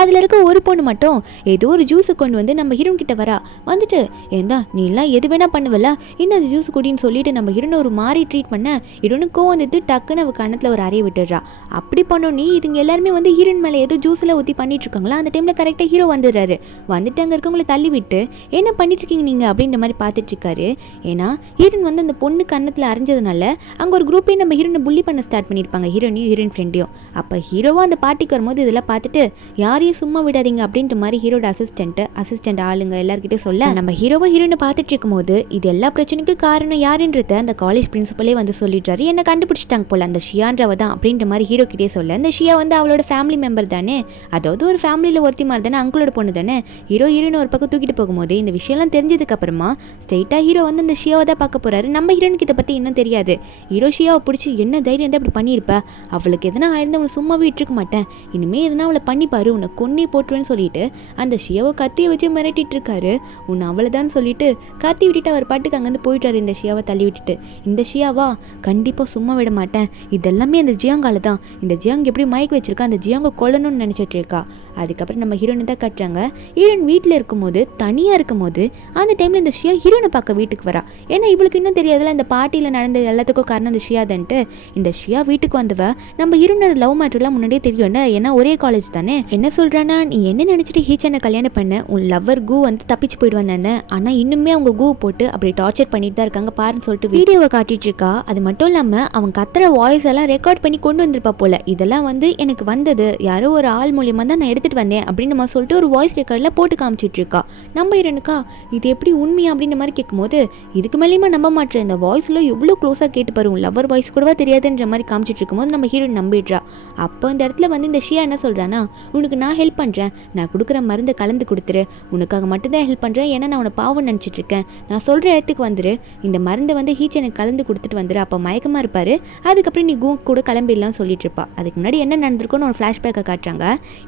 அதில் இருக்க ஒரு பொண்ணு மட்டும் ஏதோ ஒரு ஜூஸை கொண்டு வந்து நம்ம ஹீரோன் கிட்ட வரா. வந்துட்டு ஏந்தா நீ எல்லாம் எது வேணா பண்ணுவல, இந்த அந்த ஜூஸ் குடின்னு சொல்லிட்டு நம்ம ஹீரோனை ஒரு மாதிரி ட்ரீட் பண்ண ஹீரோனுக்கும் வந்துட்டு டக்குன்னு அவள் கணத்தில் ஒரு அறையை விட்டுடுறா. அப்படி பண்ணோன்னே இதுங்க எல்லாருமே வந்து ஹீரோயின் மேலே ஏதோ ஜூஸில் ஊற்றி பண்ணிட்டு இருக்காங்களா. அந்த டைமில் கரெக்டாக ஹீரோ வந்துடுறாரு. வந்துட்டு அங்கே இருக்கவங்களை தள்ளி விட்டு என்ன பண்ணிட்டு இருக்கீங்க நீங்கள் அப்படின்ற மாதிரி பார்த்துட்டு இருக்காரு. ஏன்னா ஹீரோயின் வந்து அந்த பொண்ணு கண்ணத்தில் அரைஞ்சதுனால அங்கே ஒரு குரூப்பே நம்ம ஹீரோனை புள்ளி பண்ண ஸ்டார்ட் பண்ணியிருப்பாங்க, ஹீரோனையும் ஹீரோயின் ஃப்ரெண்டையும். அப்போ ஹீரோவாக அந்த பார்ட்டிக்கு வரும்போது இதெல்லாம் பார்த்துட்டு யாரையும் சும்மா விடாதீங்க அப்படின்ற மாதிரி ஹீரோட அசிஸ்டன்ட் ஆளுங்க எல்லாருக்கிட்டே சொல்ல நம்ம ஹீரோவை ஹீரோனை பார்த்துட்டு இருக்கும்போது இது எல்லா பிரச்சனைக்கும் காரணம் யாருன்றத அந்த காலேஜ் பிரின்சிபலே வந்து சொல்லிடுறாரு, என்ன கண்டுபிடிச்சிட்டாங்க போல அந்த ஷியான்றவ தான் அப்படின்ற மாதிரி ஹீரோ கிட்டே சொல்ல, இந்த ஷியா வந்து அவளோட ஃபேமிலி மெம்பர் தானே, அதாவது ஒரு ஃபேமிலியில் ஒருத்தி மாதிரி தானே, அங்களோட பொண்ணு தானே. ஹீரோயின் ஒரு பக்கம் தூக்கிட்டு போகும்போது இந்த விஷயம்லாம் தெரிஞ்சதுக்கு அப்புறமா ஸ்ட்ரெயிட்டாக ஹீரோ வந்து அந்த ஷியாவை தான் பார்க்க போறாரு. நம்ம ஹீரோனுக்கு இதை பற்றி இன்னும் தெரியாது. ஹீரோ ஷியாவை பிடிச்சி என்ன தைரியம் வந்து அப்படி பண்ணியிருப்ப, அவளுக்கு எதனா ஆயிருந்தா அவளை சும்மாவே விட்டுருக்க மாட்டேன், இனிமேல் எதனா அவளை பண்ணிப்பாரு, உன்னை கொன்னே போட்டுருவேன்னு சொல்லிட்டு அந்த ஷியாவை கத்தியை வச்சு மிரட்டிட்டு இருக்காரு. உன்னை அவளை தான் சொல்லிட்டு கத்தி விட்டுட்டு அவர் பாட்டுக்கு அங்கேருந்து போயிட்டாரு இந்த ஷியாவை தள்ளி விட்டுட்டு. இந்த ஷியாவா கண்டிப்பாக சும்மா விட மாட்டேன், இதெல்லாமே அந்த ஜியாங்கால தான், இந்த ஜியாங் எப்படி மயக்க வச்சிருக்கா, அந்த ஜியாங்கை கொல்லணும்னு நினச்சிட்டு இருக்கா. அதுக்கப்புறம் நம்ம ஹீரோனை தான் கட்டுறாங்க. ஹீரோயின் வீட்டில் இருக்கும்போது தனியாக இருக்கும்போது அந்த டைமில் இந்த ஷியா ஹீரோனை பார்க்க வீட்டுக்கு வரா. ஏன்னா இவளுக்கு இன்னும் தெரியாதுல இந்த பார்ட்டியில் நடந்த எல்லாத்துக்கும் காரணம் இந்த ஷியா தான்ட்டு. இந்த ஷியா வீட்டுக்கு வந்தவ நம்ம ஹீரோனோட லவ் மேட்டர்லாம் முன்னாடியே தெரியும், ஏன்னா ஒரே காலேஜ் தானே. என்ன சொல்கிறான்னா, நீ என்ன நினச்சிட்டு ஹீச்சனை கல்யாணம் பண்ண, உன் லவ்வர் கூ வந்து தப்பிச்சு போயிடுவான் தானே, ஆனால் இன்னுமே அவங்க கூ போட்டு அப்படி டார்ச்சர் பண்ணிட்டு தான் இருக்காங்க பாருன்னு சொல்லிட்டு வீடியோவை காட்டிட்டு இருக்கா. அது மட்டும் இல்லாமல் அவன் கத்துற வாய்ஸ் எல்லாம் ரெக்கார்ட் பண்ணி கொண்டு வந்திருப்பா போல. இதெல்லாம் வந்து எனக்கு வந்தது யாரோ ஒரு ஆள் மூலியமாக தான் நான் எடுத்துகிட்டு வந்தேன் அப்படின்னு நம்ம சொல்லிட்டு ஒரு வாய்ஸ் ரெக்கார்டில் போட்டு காமிச்சிட்டு இருக்கா. நம்ம ஹீரோனுக்கா இது எப்படி உண்மையா அப்படின்ற மாதிரி கேட்கும்போது, இதுக்கு மேலேயுமா நம்ப மாட்டேன், இந்த வாய்ஸில் எவ்வளோ க்ளோஸாக கேட்டு பாரு, உன் லவர் வாய்ஸ் கூடவா தெரியாதுன்ற மாதிரி காமிச்சிட்டு இருக்கும்போது நம்ம ஹீரோயின் நம்பிடுறா. அப்போ இந்த இடத்துல வந்து இந்த ஷியா என்ன சொல்கிறான்னா, உனக்கு நான் ஹெல்ப் பண்ணுறேன், நான் கொடுக்குற மருந்தை கலந்து கொடுத்துரு, உனக்காக மட்டும்தான் ஹெல்ப் பண்ணுறேன், ஏன்னா நான் உன்னை பாவம் நினச்சிட்டு இருக்கேன், நான் சொல்கிற இடத்துக்கு வந்துரு, இந்த மருந்தை வந்து ஹீச் எனக்கு கலந்து கொடுத்துட்டு வந்துரு, அப்போ மயக்கமாக இருப்பார், அதுக்கப்புறம் நீ கூ கூட கிளம்பிடலாம் சொல்லிட்டு இருப்பா. அதுக்கு முன்னாடி என்ன நடந்திருக்குன்னு ஒரு ஃப்ளாஷ்பேக்கை காட்டுறாங்க.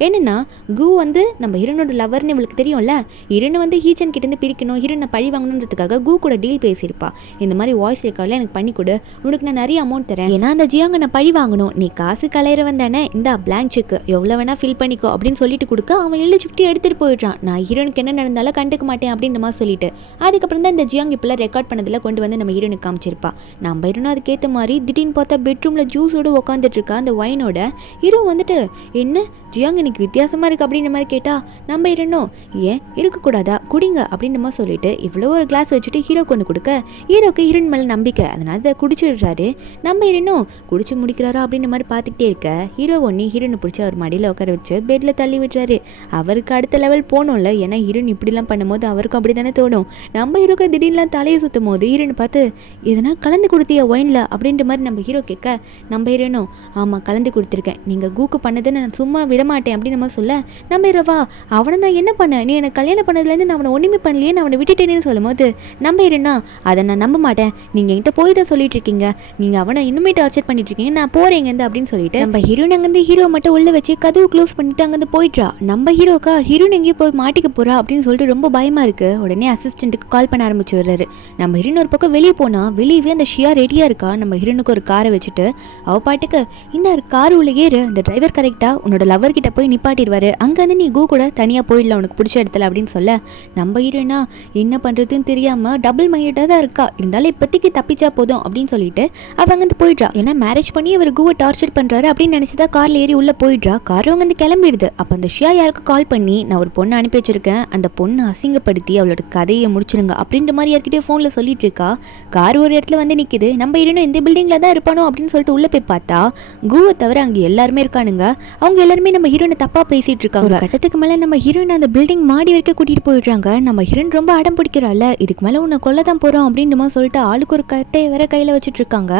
என்னன்னா கூ வந்து நம்ம ஹீரோனோட லவர்னு இவளுக்கு தெரியும்ல, ஹீரோனை வந்து ஹீச்சன் கிட்டேருந்து பிரிக்கணும், ஹீரோனை பழி வாங்கணுன்றதுக்காக கூ கூட டீல் பேசியிருப்பா. இந்த மாதிரி வாய்ஸ் ரெக்கார்டில் எனக்கு பண்ணி கொடு, உனக்கு நான் நிறைய அமௌண்ட் தரேன், ஏன்னா அந்த ஜியாங்க நான் பழி வாங்கணும், நீ காசு கலையிறவன் தானே, இந்த பிளாங்க் செக் எவ்வளோ வேணா ஃபில் பண்ணிக்கோ அப்படின்னு சொல்லிட்டு கொடுக்க அவன் எழுச்சிக்கிட்டு எடுத்துகிட்டு போயிடுறான். நான் ஹீரோனுக்கு என்ன நடந்தாலும் கண்டுக்க மாட்டேன் அப்படின்ற மாதிரி சொல்லிட்டு அதுக்கப்புறம் தான் இந்த ஜியாங் இப்பெல்லாம் ரெக்கார்ட் பண்ணதில் கொண்டு வந்து நம்ம ஹீரோனுக்கு காமிச்சிருப்பா. நம்ம ஹீரோனும் அதுக்கேற்ற மாதிரி திடீர்னு பார்த்தா பெட்ரூமில் ஜூஸோடு உட்காந்துட்டு இருக்கா அந்த ஒயினோட. ஹீரோ வந்துட்டு என்ன ஜியாங் எனக்கு வித்தியாசமாக இருக்குது அப்படின்ற மாதிரி கேட்டால் நம்ம ஹீரோனும் ஏன் இருக்கக்கூடாதா குடிங்க அப்படின்ற மாதிரி சொல்லிட்டு இவ்வளோ ஒரு கிளாஸ் வச்சுட்டு ஹீரோ கொண்டு கொடுக்க ஹீரோக்கு ஹீரோயின் மேலே நம்பிக்கை, அதனால அதை குடிச்சிடுறாரு. நம்ம ஹீரோனும் குடிச்சு முடிக்கிறாரா அப்படின்ற மாதிரி பார்த்துக்கிட்டே இருக்க ஹீரோ ஒன்று ஹீரோனை பிடிச்சி அவர் மடியில் உட்கார வச்சு பெட்டில் தள்ளி விட்டுறாரு. அவருக்கு அடுத்த லெவல் போகணும்ல, ஏன்னா ஹீரோயின் இப்படிலாம் பண்ணும்போது அவருக்கும் அப்படி தானே தோணும். நம்ம ஹீரோக்கு திடீர்லாம் தலையை சுற்றும் போது ஹீரோனை பார்த்து எதனா கலந்து கொடுத்தியா ஒயினில் அப்படின்ற மாதிரி நம்ம ஹீரோ கேட்க நம்ம ஹீரோனும் ஆமாம் கலந்து கொடுத்துருக்கேன், நீங்கள் கூக்கு பண்ணதை நான் சும்மா விடமாட்டேன் அப்படின்னு நம்ம சொல்ல நம்ம ஹீரோவா அவனை நான் என்ன பண்ணேன், நீ எனக்கு கல்யாணம் பண்ணதுலேருந்து நான் அவனை ஒன்றுமே பண்ணலையே, நான் அவனை விட்டுட்டேன்னு சொல்லும் போது நம்ம ஹீரோனா அதை நான் நம்ப மாட்டேன், நீங்கள் என்கிட்ட போய் தான் சொல்லிட்டு இருக்கீங்க, நீங்கள் அவனை இன்னுமே டார்ச்சர் பண்ணிட்டு இருக்கீங்க, நான் போறேங்க அப்படின்னு சொல்லிட்டு நம்ம ஹீரோன் அங்கேருந்து ஹீரோ மட்டும் உள்ள வச்சு கதவு க்ளோஸ் பண்ணிட்டு அங்கேருந்து போயிட்றா. நம்ம ஹீரோக்கா ஹீரோன் எங்கேயும் போய் மாட்டிக்க போறா அப்படின்னு சொல்லிட்டு ரொம்ப பயமா இருக்கு. உடனே அசிஸ்டன்ட்டுக்கு கால் பண்ண ஆரம்பிச்சு வர்றாரு. நம்ம ஹீரோன் ஒரு பக்கம் வெளியே போனா வெளியவே அந்த ஷியா ரெடியா இருக்கா. நம்ம ஹீரோனுக்கு ஒரு காரை வச்சுட்டு அவ பாட்டுக்கு இந்த கார் உள்ள ஏறு, இந்த டிரைவர் கரெக்டா உன்னோட லவர் கிட்ட போய் நிப்பாட்டிடுவாரு, அங்க வந்து நீ கூ கூட தனியா போயிடலாம் உனக்கு பிடிச்ச இடத்துல அப்படின்னு சொல்ல நம்ம ஹீரோனா என்ன பண்றதுன்னு தெரியாம டபுள் மைண்டடா தான் இருக்கா. இருந்தாலும் இப்போதைக்கு தப்பிச்சா போதும் அப்படின்னு சொல்லிட்டு அவ அங்கிருந்து போயிடுறா. ஏன்னா மேரேஜ் பண்ணி அவர் கூவை டார்ச்சர் பண்றாரு அப்படின்னு நினைச்சுதான் கார்ல ஏறி உள்ள போயிடுறா. கார் அங்கிருந்து கிளம்பிடுது. அப்ப அந்த ஷியா யாருக்கு கால் பண்ணி நான் ஒரு பொண்ணை அனுப்பி வச்சிருக்கேன், அந்த பொண்ணை அசிங்கப்படுத்தி அவளோட கதையை முடிச்சிருங்க அப்படின்ற மாதிரி யார்கிட்டயே போன்ல சொல்லிட்டு இருக்கா. கார் ஒரு இடத்துல வந்து நிக்குது. நம்ம ஹீரோனும் இந்த பில்டிங்ல தான் இருப்பானோ அப்படின்னு சொல்லிட்டு உள்ள போய் பார்த்தா கூவை தவிர அங்க எல்லாருமே இருக்கானுங்க. அவங்க எல்லாருமே நம்ம ஹீரோனை தப்பா பேசிட்டு இருக்காங்க. ஒரு கட்டத்துக்கு மேல நம்ம ஹீரோயின் அந்த பில்டிங் மாடி வரைக்கும் கூட்டிட்டு போயிடுறாங்க. நம்ம ஹீரோயின் ரொம்ப அடம் பிடிக்கிறாள், இதுக்கு மேல உன்னை கொல்லதான் போறோம் அப்படின்னு சொல்லிட்டு ஆளுக்கு ஒரு கட்டையை வேற கையில வச்சுட்டு இருக்காங்க.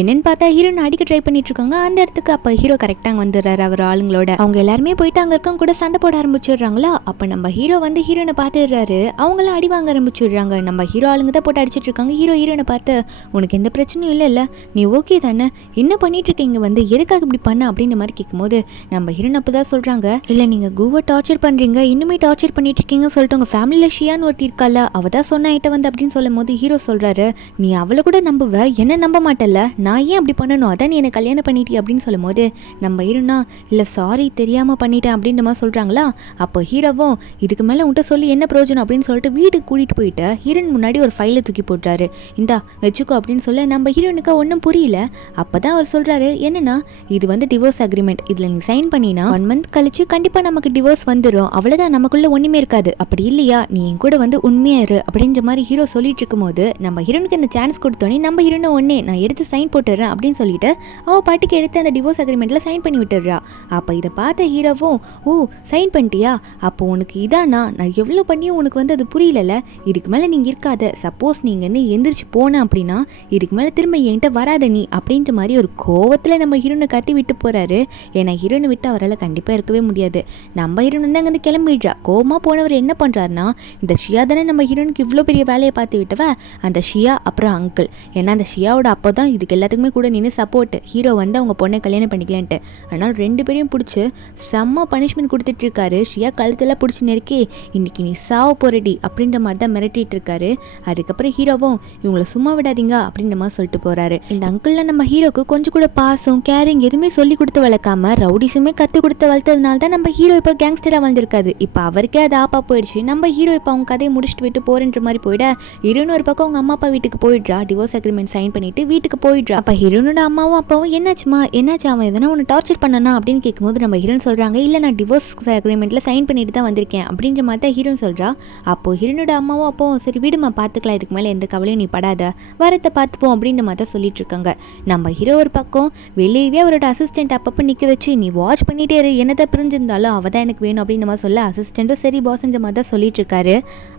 என்னன்னு பார்த்தா ஹீரோயின் அடிக்க ட்ரை பண்ணிட்டு இருக்காங்க. அந்த இடத்துக்கு அப்ப ஹீரோ கரெக்டா வந்துடுறாரு அவர் ஆளுங்களோட. அவங்க எல்லாருமே போயிட்டு அங்க இருக்கவங்க கூட சண்டை போட ஆரம்பிச்சிடுறாங்களா. அப்ப நம்ம ஹீரோ வந்து ஹீரோனை பார்த்துடுறாரு. அவங்களாம் அடி வாங்க ஆரம்பிச்சிடுறாங்க. நம்ம ஹீரோ ஆளுங்க தான் போட்டு அடிச்சிட்டு இருக்காங்க. ஹீரோனை பார்த்து உனக்கு எந்த பிரச்சனையும் இல்ல, நீ ஓகே தானே, என்ன பண்ணிட்டு இருக்கீங்க, வந்து எதுக்காக இப்படி பண்ண அப்படின்ற மாதிரி கேட்கும்போது நம்ம ஹீரோன் அப்பதான் சொல்றாங்க, இல்ல நீங்க கூவை டார்ச்சர் பண்றீங்க, இன்னுமே டார்ச்சர் பண்ணிட்டு இருக்கீங்க சொல்லிட்டு உங்க ஃபேமிலியில ஷியான்னு ஒருத்தி இருக்கால அவதான் சொன்ன ஐட்ட வந்து அப்படின்னு சொல்லும் போது ஹீரோ சொல்றாரு, நீ அவளை கூட நம்புவ, என்ன நம்ப மாட்டல, நான் ஏன் அப்படி பண்ணணும், அதான் நீ என்ன கல்யாணம் பண்ணிட்டி அப்படின்னு சொல்லும் போது நம்ம ஹீரோனா இல்ல சாரி தெரியாம பண்ணிட்டேன் அப்படின்ற மாதிரி சொல்றாங்களா. அப்போ ஹீரோவும் இதுக்கு மேல உன்கிட்ட சொல்லி என்ன பிரயோஜனம் அப்படின்னு சொல்லிட்டு வீட்டுக்கு கூட்டிட்டு போயிட்டு ஹீரோயின் முன்னாடி ஒரு ஃபைலை தூக்கி போட்டுறாரு. இந்தா வச்சுக்கோ அப்படின்னு சொல்ல நம்ம ஹீரோனுக்கு ஒன்றும் புரியல. அப்பதான் அவர் சொல்றாரு, என்னன்னா இது வந்து டிவோர்ஸ் அக்ரிமெண்ட், இதுல நீ சைன் பண்ணினா 1 month கழிச்சு கண்டிப்பா நமக்கு டிவோர்ஸ் வந்துடும், அவ்வளவுதான், நமக்குள்ள ஒண்ணுமே இருக்காது, அப்படி இல்லையா நீ என் கூட வந்து உண்மையா இரு அப்படின்ற மாதிரி ஹீரோ சொல்லிட்டு இருக்கும் போது நம்ம ஹீரோனுக்கு இந்த சான்ஸ் கொடுத்தோன்னே நம்ம ஹீரோனை ஒன்னே நான் எடுத்து சைன் போட்டுறேன் அப்படின்னு சொல்லிட்டு அவ பாட்டுக்கு எடுத்து அந்த டிவோர்ஸ் அக்ரிமெண்ட்ல சைன் பண்ணி விட்டுறா. அப்ப இதை பார்த்த ஹீரோவும் ஓ சைன் பண்ணிட்டியா, அப்போ உனக்கு இதானா, நான் எவ்வளவு பண்ணியும் உனக்கு வந்து அது புரியல, இதுக்கு மேல நீங்க இருக்காத, சப்போஸ் நீங்க வந்து எந்திரிச்சு போன அப்படின்னா இதுக்கு மேலே திரும்ப என்கிட்ட வராத நீ அப்படின்ற மாதிரி ஒரு கோவத்தில் நம்ம ஹீரோனை கத்தி விட்டு போகிறாரு. ஏன்னா ஹீரோனை விட்டு அவரால் கண்டிப்பாக இருக்கவே முடியாது. நம்ம ஹீரோன் வந்து அங்கேருந்து கிளம்பிடுறா. கோவமாக போனவர் என்ன பண்ணுறாருனா, இந்த ஷியா தானே நம்ம ஹீரோனுக்கு இவ்வளோ பெரிய வேலையை பார்த்து விட்டவ, அந்த ஷியா அப்புறம் அங்கிள், ஏன்னா அந்த ஷியாவோட அப்போ தான் இதுக்கு எல்லாத்துக்குமே கூட நின்று சப்போர்ட், ஹீரோ வந்து அவங்க பொண்ணை கல்யாணம் பண்ணிக்கலான்ட்டு. ஆனால் 2 பேரையும் பிடிச்சி செம்ம பனிஷ்மெண்ட் கொடுத்துட்ருக்காரு. ஷியா கழுத்தெல்லாம் பிடிச்சி நெருக்கி இன்னைக்கு நீ சாவ போறடி அப்படின்ற மாதிரி தான் மிரட்டிட்டு இருக்காரு. அதுக்கப்புறம் ஹீரோவும் இவங்களை சும்மா விடாதீங்க அப்படின்ற மாதிரி சொல்லிட்டு போறாரு. இந்த அங்கிள்ல நம்ம ஹீரோக்கு கொஞ்சம் கூட பாசம் கேரிங் எதுவுமே சொல்லி கொடுத்து வளர்க்காம ரவுடிஸுமே கத்து கொடுத்து வளர்த்ததுனால தான் நம்ம ஹீரோ இப்போ கேங்ஸ்டரா வந்திருக்காது. இப்போ அவருக்கே அது ஆப்பா போயிடுச்சு. நம்ம ஹீரோ இப்போ அவங்க கதையை முடிச்சுட்டு விட்டு போறன்ற மாதிரி போயிட ஹீரோன்னு ஒரு பக்கம் அவங்க அம்மா அப்பா வீட்டுக்கு போயிடுறா. டிவோர்ஸ் அக்ரிமெண்ட் சைன் பண்ணிட்டு வீட்டுக்கு போயிடுறா. அப்ப ஹீரோனோட அம்மாவும் அப்பாவும் என்னாச்சுமா என்னாச்சு, அவன் எதனா ஒன்று டார்ச்சர் பண்ணனா அப்படின்னு கேட்கும்போது நம்ம ஹீரோன் சொல்றாங்க, இல்லை நான் டிவோர்ஸ் அக்ரிமெண்ட்ல சைன் பண்ணிட்டு தான் வந்திருக்கேன் அப்படின்ற மாதிரி தான் ஹீரோன் சொல்றா. அப்போ ஹீரோனோட அம்மாவும் அப்பாவும் சரி விடுமா பார்த்துக்கலாம், இதுக்கு மேலே எந்த கவலையும் நீ படாத, வரத்தை பார்த்துப்போம் அப்படின்ற மாதிரி தான் சொல்லிட்டு இருக்காங்க. நம்ம ஹீரோ ஒரு பக்கம் வெளியவே அவரோட அசிஸ்டன்ட் அப்பப்போ நிற்க வச்சு நீ வாட்ச் பண்ணிட்டே இரு, என்னதான் பிரிஞ்சிருந்தாலும் அவள் தான் எனக்கு வேணும் அப்படின்னு நம்ம சொல்ல அசிஸ்டண்ட்டும் சரி பாஸ்ன்ற மாதிரி தான் சொல்லிட்டு இருக்காரு.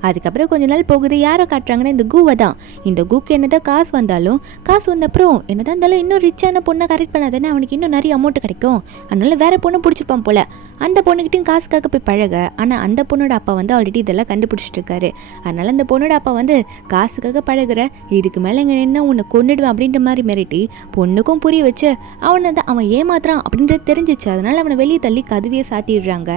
அதுக்கப்புறம் கொஞ்ச நாள் போகுது. யாரை காட்டுறாங்கன்னா இந்த கூவை தான். இந்த கூக்கு என்னதான் காசு வந்தாலும் காசு வந்த அப்புறம் என்னதான் இருந்தாலும் இன்னும் ரிச்சான பொண்ணை கரெக்ட் பண்ணாதானே அவனுக்கு இன்னும் நிறைய அமௌண்ட் கிடைக்கும். அதனால வேற பொண்ணை பிடிச்சிப்பான் போல. அந்த பொண்ணுகிட்டையும் காசுக்காக போய் பழக. ஆனால் அந்த பொண்ணோட அப்பா வந்து ஆல்ரெடி இதெல்லாம் கண்டுபிடிச்சிட்டு இருக்காரு. அதனால அந்த பொண்ணோட அப்பா வந்து காசுக்காக பழகுற, இதுக்கு மேலே இங்கே என்ன உன்னை கொண்டுடுவேன் அப்படின்ற மாதிரி மிரட்டி பொண்ணுக்கும் புரிய வச்சு அவனை தான் அவன் ஏமாத்துறான் அப்படின்றது தெரிஞ்சிச்சு. அதனால அவனை வெளியே தள்ளி கதவியை சாத்திடுறாங்க.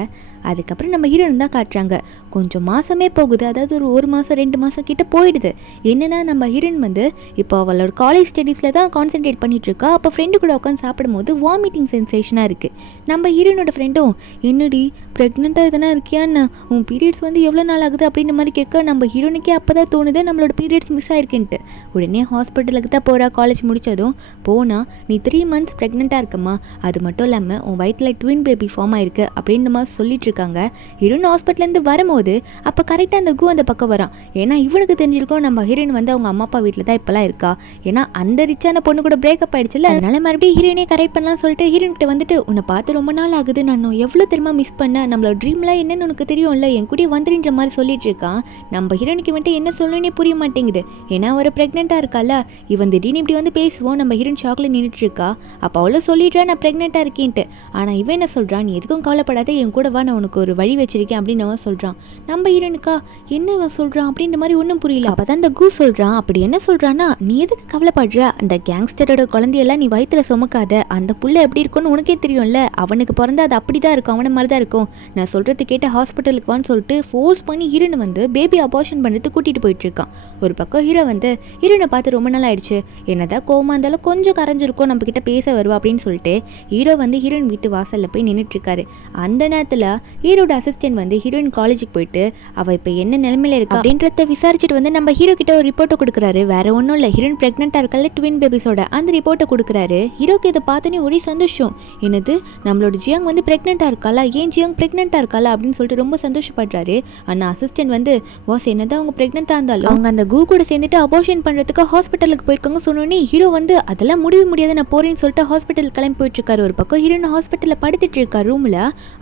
அதுக்கப்புறம் நம்ம ஹீரோன் தான் காட்டுறாங்க. கொஞ்சம் மாதமே போகுது, அதாவது ஒரு மாதம் 2 மாதம் கிட்ட போயிடுது. என்னென்னா நம்ம ஹீரோன் வந்து இப்போ அவளோட காலேஜ் ஸ்டடீஸில் தான் கான்சென்ட்ரேட் பண்ணிட்டு இருக்கா. அப்போ ஃப்ரெண்டு கூட உட்காந்து சாப்பிடும்போது வாமிட்டிங் சென்சேஷனாக இருக்குது. நம்ம ஹீரோனோட ஃப்ரெண்டும் என்னடி ப்ரெக்னெண்ட்டாக எதனா இருக்கியான்னு, உன் பீரியட்ஸ் வந்து எவ்வளோ நாள் ஆகுது அப்படின்ற மாதிரி கேட்க நம்ம ஹீரோனுக்கே அப்போ தான் தோணுது நம்மளோட பீரியட்ஸ் மிஸ் ஆயிருக்குன்ட்டு. உடனே ஹாஸ்பிட்டலுக்கு தான் போகிறா. காலேஜ் முடித்ததும் போனால் நீ 3 months ப்ரெக்னெண்ட்டாக இருக்கம்மா, அது மட்டும் இல்லாமல் உன் வயிற்றில் ட்வின் பேபி ஃபார்ம் ஆயிருக்கு அப்படின்ற மாதிரி சொல்லிட்டு இருக்காங்க. ஹீரோன் ஹாஸ்பிட்டலேருந்து வரும்போது அப்போ கரெக்டாக அந்த அந்த பக்கம் வரான். ஏன்னா இவனுக்கு தெரிஞ்சிருக்கோம் நம்ம ஹீரோயின் வந்து அவங்க அம்மா அப்பா வீட்டில் தான் இப்போலாம் இருக்கா. ஏன்னா அந்த ரிச்சான பொண்ணு கூட பிரேக்கப் ஆயிடுச்சுல, அதனால மறுபடியும் ஹீரோயினே கரெக்ட் பண்ணலாம்னு சொல்லிட்டு ஹீரோயின் கிட்ட வந்துட்டு உன்னை பார்த்து ரொம்ப நாள் ஆகுது, நான் எவ்வளோ தெரியுமா மிஸ் பண்ணேன், நம்மளோட ட்ரீம்லாம் என்னன்னு உனக்கு தெரியும்ல, என் கூட வந்துருன்ற மாதிரி சொல்லிட்டு இருக்கான். நம்ம ஹீரோனுக்கு வந்துட்டு என்ன சொல்லணும்னே புரிய மாட்டேங்குது. ஏன்னா ஒரு ப்ரெக்னெண்ட்டாக இருக்கால, இவன் திடீர்னு இப்படி வந்து பேசுவோம். நம்ம ஹீரோயின் ஷாக்கில் நின்றுட்டு இருக்கா. அப்போ அவ்வளோ சொல்லிடுறா நான் ப்ரெக்னெண்ட்டாக இருக்கேன்ட்டு. ஆனால் இவன் என்ன சொல்கிறான், நீ எதுக்கும் கவலைப்படாத, என் கூட வா, நான் உனக்கு ஒரு வழி வச்சிருக்கேன் அப்படின்னு அவன் சொல்கிறான். நம்ம ஹீரோனுக்கா என்ன அவன் சொல்கிறான் அப்படின்ற மாதிரி ஒன்றும் புரியல. அப்போ தான் இந்த சொல்கிறான். அப்படி என்ன சொல்கிறான்னா, நீ எதுக்கு கவலைப்படுற, அந்த கேங்ஸ்டரோட குழந்தையெல்லாம் நீ வயிற்றுல சுமக்காத, அந்த புள்ள எப்படி இருக்கும்னு உனக்கே தெரியும்ல, அவனுக்கு பிறந்தா அது அப்படி தான் இருக்கும், அவனை மாதிரி தான் இருக்கும், நான் சொல்கிறது கேட்ட ஹாஸ்பிட்டலுக்கு வான்னு சொல்லிட்டு ஃபோர்ஸ் பண்ணி ஹீரோனை வந்து பேபி அபார்ஷன் பண்ணுறதுக்கு கூட்டிகிட்டு போயிட்டு இருக்கான். ஒரு பக்கம் ஹீரோ வந்து ஹீரோனை பார்த்து ரொம்ப நாள் ஆயிடுச்சு, என்னதான் கோவமாக இருந்தாலும் கொஞ்சம் கரைஞ்சிருக்கும், நம்ம கிட்ட பேச வருவா அப்படின்னு சொல்லிட்டு ஹீரோ வந்து ஹீரோயின் வீட்டு வாசலில் போய் நின்றுட்டு இருக்காரு. அந்த நேரத்தில் ஹீரோட அசிஸ்டன்ட் வந்து ஹீரோயின் காலேஜுக்கு போயிட்டு அவள் இப்போ என்ன நிலைமையில இருக்கா அப்படின்றத விசாரிச்சுட்டு வந்து நம்ம ஹீரோ கிட்ட ஒரு ரிப்போர்ட்டை கொடுக்குறாரு. வேற ஒன்றும் இல்லை, ஹீரோயின் ப்ரெக்னெண்ட்டாக இருக்கல ட்வின் பேபிஸோட அந்த ரிப்போர்ட்டை கொடுக்குறாரு. ஹீரோக்கு இதை பார்த்தோன்னே ஒரே சந்தோஷம். என்னது நம்மளோட ஜியாங் வந்து ப்ரெக்னெண்ட்டாக இருக்காளா, ஏன் ஜியாங் ப்ரெக்னெண்ட்டாக இருக்காளா அப்படின்னு சொல்லிட்டு ரொம்ப சந்தோஷப்படுறாரு. ஆனால் அசிஸ்டன்ட் வந்து வாஸ் என்னதான் அவங்க ப்ரெக்னெண்ட்டாக இருந்தாலும் அவங்க அந்த கூட சேர்ந்துட்டு அபார்ஷன் பண்ணுறதுக்கு ஹாஸ்பிட்டலுக்கு போயிருக்காங்க சொன்னோன்னே ஹீரோ வந்து அதெல்லாம் முடியாது நான் போறேன்னு சொல்லிட்டு ஹாஸ்பிட்டல் கிளம்பி போயிட்டு இருக்காரு. ஒரு பக்கம் ஹீரோயின் ஹாஸ்பிட்டலில் படுத்துட்டு இருக்காரு ரூமில்.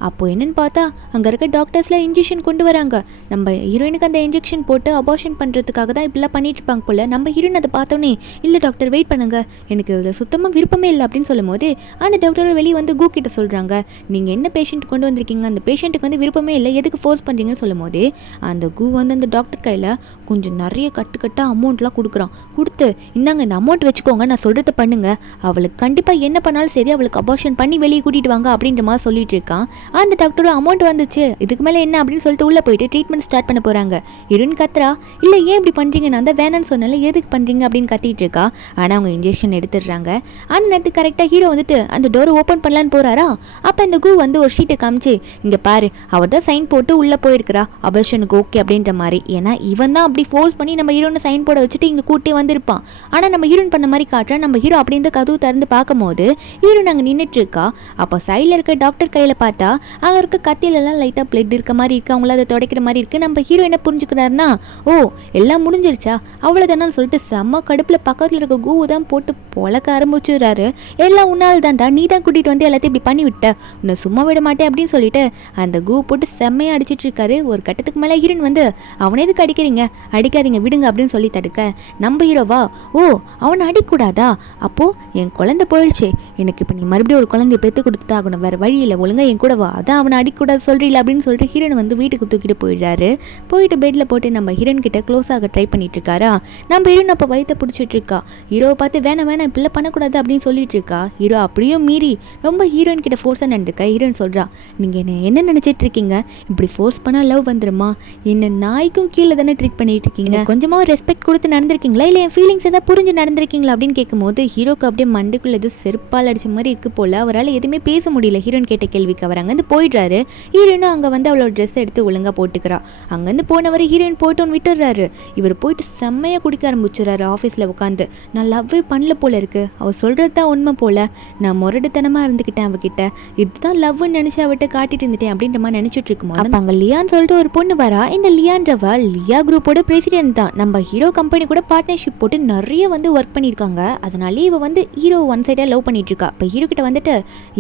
அப்போ என்னன்னு பார்த்தா அங்கே இருக்க டாக்டர்ஸ்லாம் இன்ஜெக்ஷன் கொண்டு வராங்க. நம்ம ஹீரோயினுக்கு அந்த இன்ஜெக்ஷன் போட்டு அபார்ஷன் பண்ணுறதுக்காக தான் இப்படிலாம் பண்ணிட்டு இருப்பாங்க போல. நம்ம ஹீரோயின் அதை பார்த்தோன்னே இல்லை டாக்டர் வெயிட் பண்ணுங்க, எனக்கு இதில் சுத்தமாக விருப்பமே இல்லை அப்படின்னு சொல்லும் போது அந்த டாக்டர் வெளியே வந்து கிட்ட சொல்கிறாங்க, நீங்கள் என்ன பேஷண்ட் கொண்டு வந்திருக்கீங்க, அந்த பேஷண்ட்டுக்கு வந்து விருப்பமே இல்லை, எதுக்கு ஃபோர்ஸ் பண்ணுறீங்கன்னு சொல்லும் போது அந்த வந்து அந்த டாக்டர் கையில் கொஞ்சம் நிறைய கட்டாக அமௌண்ட்லாம் கொடுக்குறான். கொடுத்து இந்தாங்க இந்த அமௌண்ட் வச்சுக்கோங்க, நான் சொல்கிறத பண்ணுங்க, அவளுக்கு கண்டிப்பாக என்ன பண்ணாலும் சரி அவளுக்கு அபார்ஷன் பண்ணி வெளியே கூட்டிகிட்டு வாங்க அப்படின்ற மாதிரி சொல்லிட்டு இருக்கான். அந்த டாக்டரும் அமௌண்ட் வந்துச்சு, இதுக்கு மேலே என்ன அப்படின்னு சொல்லிட்டு உள்ளே போயிட்டு ட்ரீட்மெண்ட் ஸ்டார்ட் பண்ண போகிறாங்க. ஹீரோயின் கத்துறா, இல்லை ஏன் இப்படி பண்ணுறீங்க, நான் தான் வேணான்னு சொன்னால எதுக்கு பண்ணுறீங்க அப்படின்னு கத்திட்டு இருக்கா. ஆனால் அவங்க இன்ஜெக்ஷன் எடுத்துடுறாங்க. அந்த நேரத்துக்கு கரெக்டாக ஹீரோ வந்துட்டு அந்த டோரை ஓப்பன் பண்ணலான்னு போகிறாரா. அப்போ இந்த வந்து ஒரு ஷீட்டை காமிச்சு இங்கே பாரு, அவள் தான் சைன் போட்டு உள்ளே போயிருக்கிறா அபார்ஷனுக்கு ஓகே அப்படின்ற மாதிரி. ஏன்னா இவன் தான் அப்படி ஃபோர்ஸ் பண்ணி நம்ம ஹீரோனை சைன் போட வச்சுட்டு இங்கே கூட்டே வந்திருப்பான். ஆனால் நம்ம ஹீரோயின் பண்ண மாதிரி காட்டுறா. நம்ம ஹீரோ அப்படி இந்த கதவு திறந்து பார்க்கும்போது ஹீரோயின் அங்கே நின்றுட்டு இருக்கா. அப்போ சைடில் இருக்க டாக்டர் கையில் பார்த்தா அங்கே இருக்க கத்தியிலலாம் லைட்டாக பிளட் இருக்க மாதிரி இருக்குது, அவங்கள அதை துடைக்கிற மாதிரி இருக்குது. நம்ம ஹீரோ என்ன புரிஞ்சுக்கிறாருன்னா, ஓ எல்லாம் முடிஞ்சிருச்சா அவ்வளோதானு சொல்லிட்டு செம்ம கடுப்பில் பக்கத்தில் இருக்க கூவு தான் போட்டு பொழக்க ஆரம்பிச்சுறாரு. எல்லாம் உன்னால் தான்டா, நீ தான் கூட்டிகிட்டு வந்து எல்லாத்தையும் இப்படி பண்ணி விட்ட, உன்னை சும்மா விட மாட்டேன் அப்படின்னு சொல்லிட்டு அந்த கூ போட்டு செம்மையாக அடிச்சிட்டு இருக்காரு. ஒரு கட்டத்துக்கு மேலே ஹீரோன் வந்து அவனை எதுக்கு அடிக்கிறீங்க, அடிக்காதீங்க விடுங்க அப்படின்னு சொல்லி தடுக்க, நம்ம ஹீரோவா ஓ அவனை அடிக்கூடாதா, அப்போது என் குழந்தை போயிடுச்சு, எனக்கு இப்போ நீ மறுபடியும் ஒரு குழந்தைய பெற்று கொடுத்துட்டாகணும், வேறு வழி இல்லை, ஒழுங்கா என் கூட வா, அதான் அவனை அடிக்கூடாது சொல்கிறீல அப்படின்னு சொல்லிட்டு ஹீரோன் வந்து வீட்டுக்கு தூக்கிட்டு போயிடுறாரு. போயிட்டு பெட்டில் போட்டு நம்ம ஹீரோன் கிட்ட க்ளோஸ் ஆக ட்ரை பண்ணிட்டு இருக்காரா. நம்ம ஹீரோன் அப்போ வயிற்ற பிடிச்சிட்டு இருக்கா. ஹீரோவை பார்த்து வேணாம் வேணாம் இப்படிலாம் பண்ணக்கூடாது அப்படின்னு சொல்லிட்டு இருக்கா. ஹீரோ அப்படியும் மீறி ரொம்ப ஹீரோயின் கிட்ட ஃபோர்ஸாக நடந்துக்க. ஹீரோயின் சொல்கிறா, நீங்கள் என்ன நினச்சிட்டு இருக்கீங்க, இப்படி ஃபோர்ஸ் பண்ணால் லவ் வந்துருமா, என்ன நாய்க்கும் கீழே தானே ட்ரீட் பண்ணிட்டு இருக்கீங்க, கொஞ்சமாக ரெஸ்பெக்ட் கொடுத்து நடந்திருக்கீங்களா, இல்லை என் ஃபீலிங்ஸ் எதாவது புரிஞ்சு நடந்திருக்கீங்களா அப்படின்னு கேட்கும்போது ஹீரோக்கு அப்படியே மண்டுக்குள்ள எதுவும் செருப்பால் அடிச்ச மாதிரி இருக்கு போல. அவரால் எதுவுமே பேச முடியல ஹீரோயின் கேட்ட கேள்விக்கு. அவர் அங்கேருந்து போயிடுறாரு. ஹீரோயினும் அங்கே வந்து அவளோட ட்ரெஸ் எடுத்து ஒழுங்காக போட்டுக்கிறா. அங்கேருந்து போனவர் ஹீரோயின் போயிட்டு ஒன்று விட்டுடுறாரு. இவர் போயிட்டு செம்மையாக குடிக்க ஆரம்பிச்சுறாரு ஆஃபீஸில் உட்காந்து. நான் லவ்வே பண்ணல போல இருக்கு, அவள் சொல்கிறது தான் உண்மை போல, நான் முரடுத்தனமாக இருந்துக்கிட்டேன் அவகிட்ட, இதுதான் லவ்னு நினச்சி அவட்ட காட்டிட்டு இருந்துட்டேன் அப்படின்ற மாதிரி நினச்சிட்டு இருக்கும்போது அப்போ அங்கே லியான்னு சொல்லிட்டு ஒரு பொண்ணு வரா. இந்த லியான்றவ லியா குரூப்போட பிரசிடென்ட் தான். நம்ம ஹீரோ கம்பெனி கூட பார்ட்னர்ஷிப் போட்டு நிறைய வந்து ஒர்க் பண்ணியிருக்காங்க. அதனாலே இவ வந்து ஹீரோ ஒன் சைடாக லவ் பண்ணிட்டு இருக்கா. இப்போ ஹீரோ கிட்ட வந்துட்டு,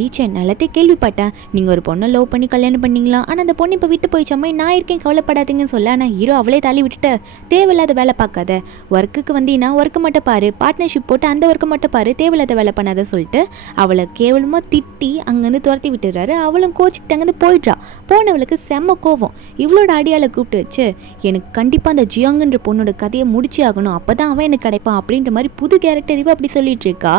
ஈச்சன் நல்லதே கேள்விப்பட்டேன், நீங்கள் ஒரு பொண்ணை லவ் பண்ணி கல்யாணம் பண்ணீங்களா, ஆனால் அந்த பொண்ணு இப்போ விட்டு போயிச்சாமே, நான் இருக்கேன் கவலைப்படாதீங்கன்னு சொல்ல. ஆனால் ஹீரோ அவளே தள்ளி விட்டுட்டு, தேவையில்லாத வேலை பார்க்காத, ஒர்க்குக்கு வந்தீங்கன்னா ஒர்க்கு மட்டும் பாரு, பார்ட்னர்ஷிப் போட்டு அந்த ஒர்க்கை மட்டும் பாரு, தேவையில்லாத வேலை பண்ணாத சொல்லிட்டு அவளை கேவலமாக திட்டி அங்கேருந்து துரத்தி விட்டுறாரு. அவளும் கோச்சிக்கிட்டு அங்கேருந்து போயிடுறா. போனவளுக்கு செம்ம கோவம். இவளோட அடியாளை கூப்பிட்டு வச்சு, எனக்கு கண்டிப்பாக அந்த ஜியாங்குன்ற பொண்ணோட கதையை முடிச்சு ஆகணும், அப்போ தான் அவன் எனக்கு கிடைப்பான் அப்படின்ற மாதிரி புது கேரக்டர் இவ அப்படி சொல்லிட்டு இருக்கா.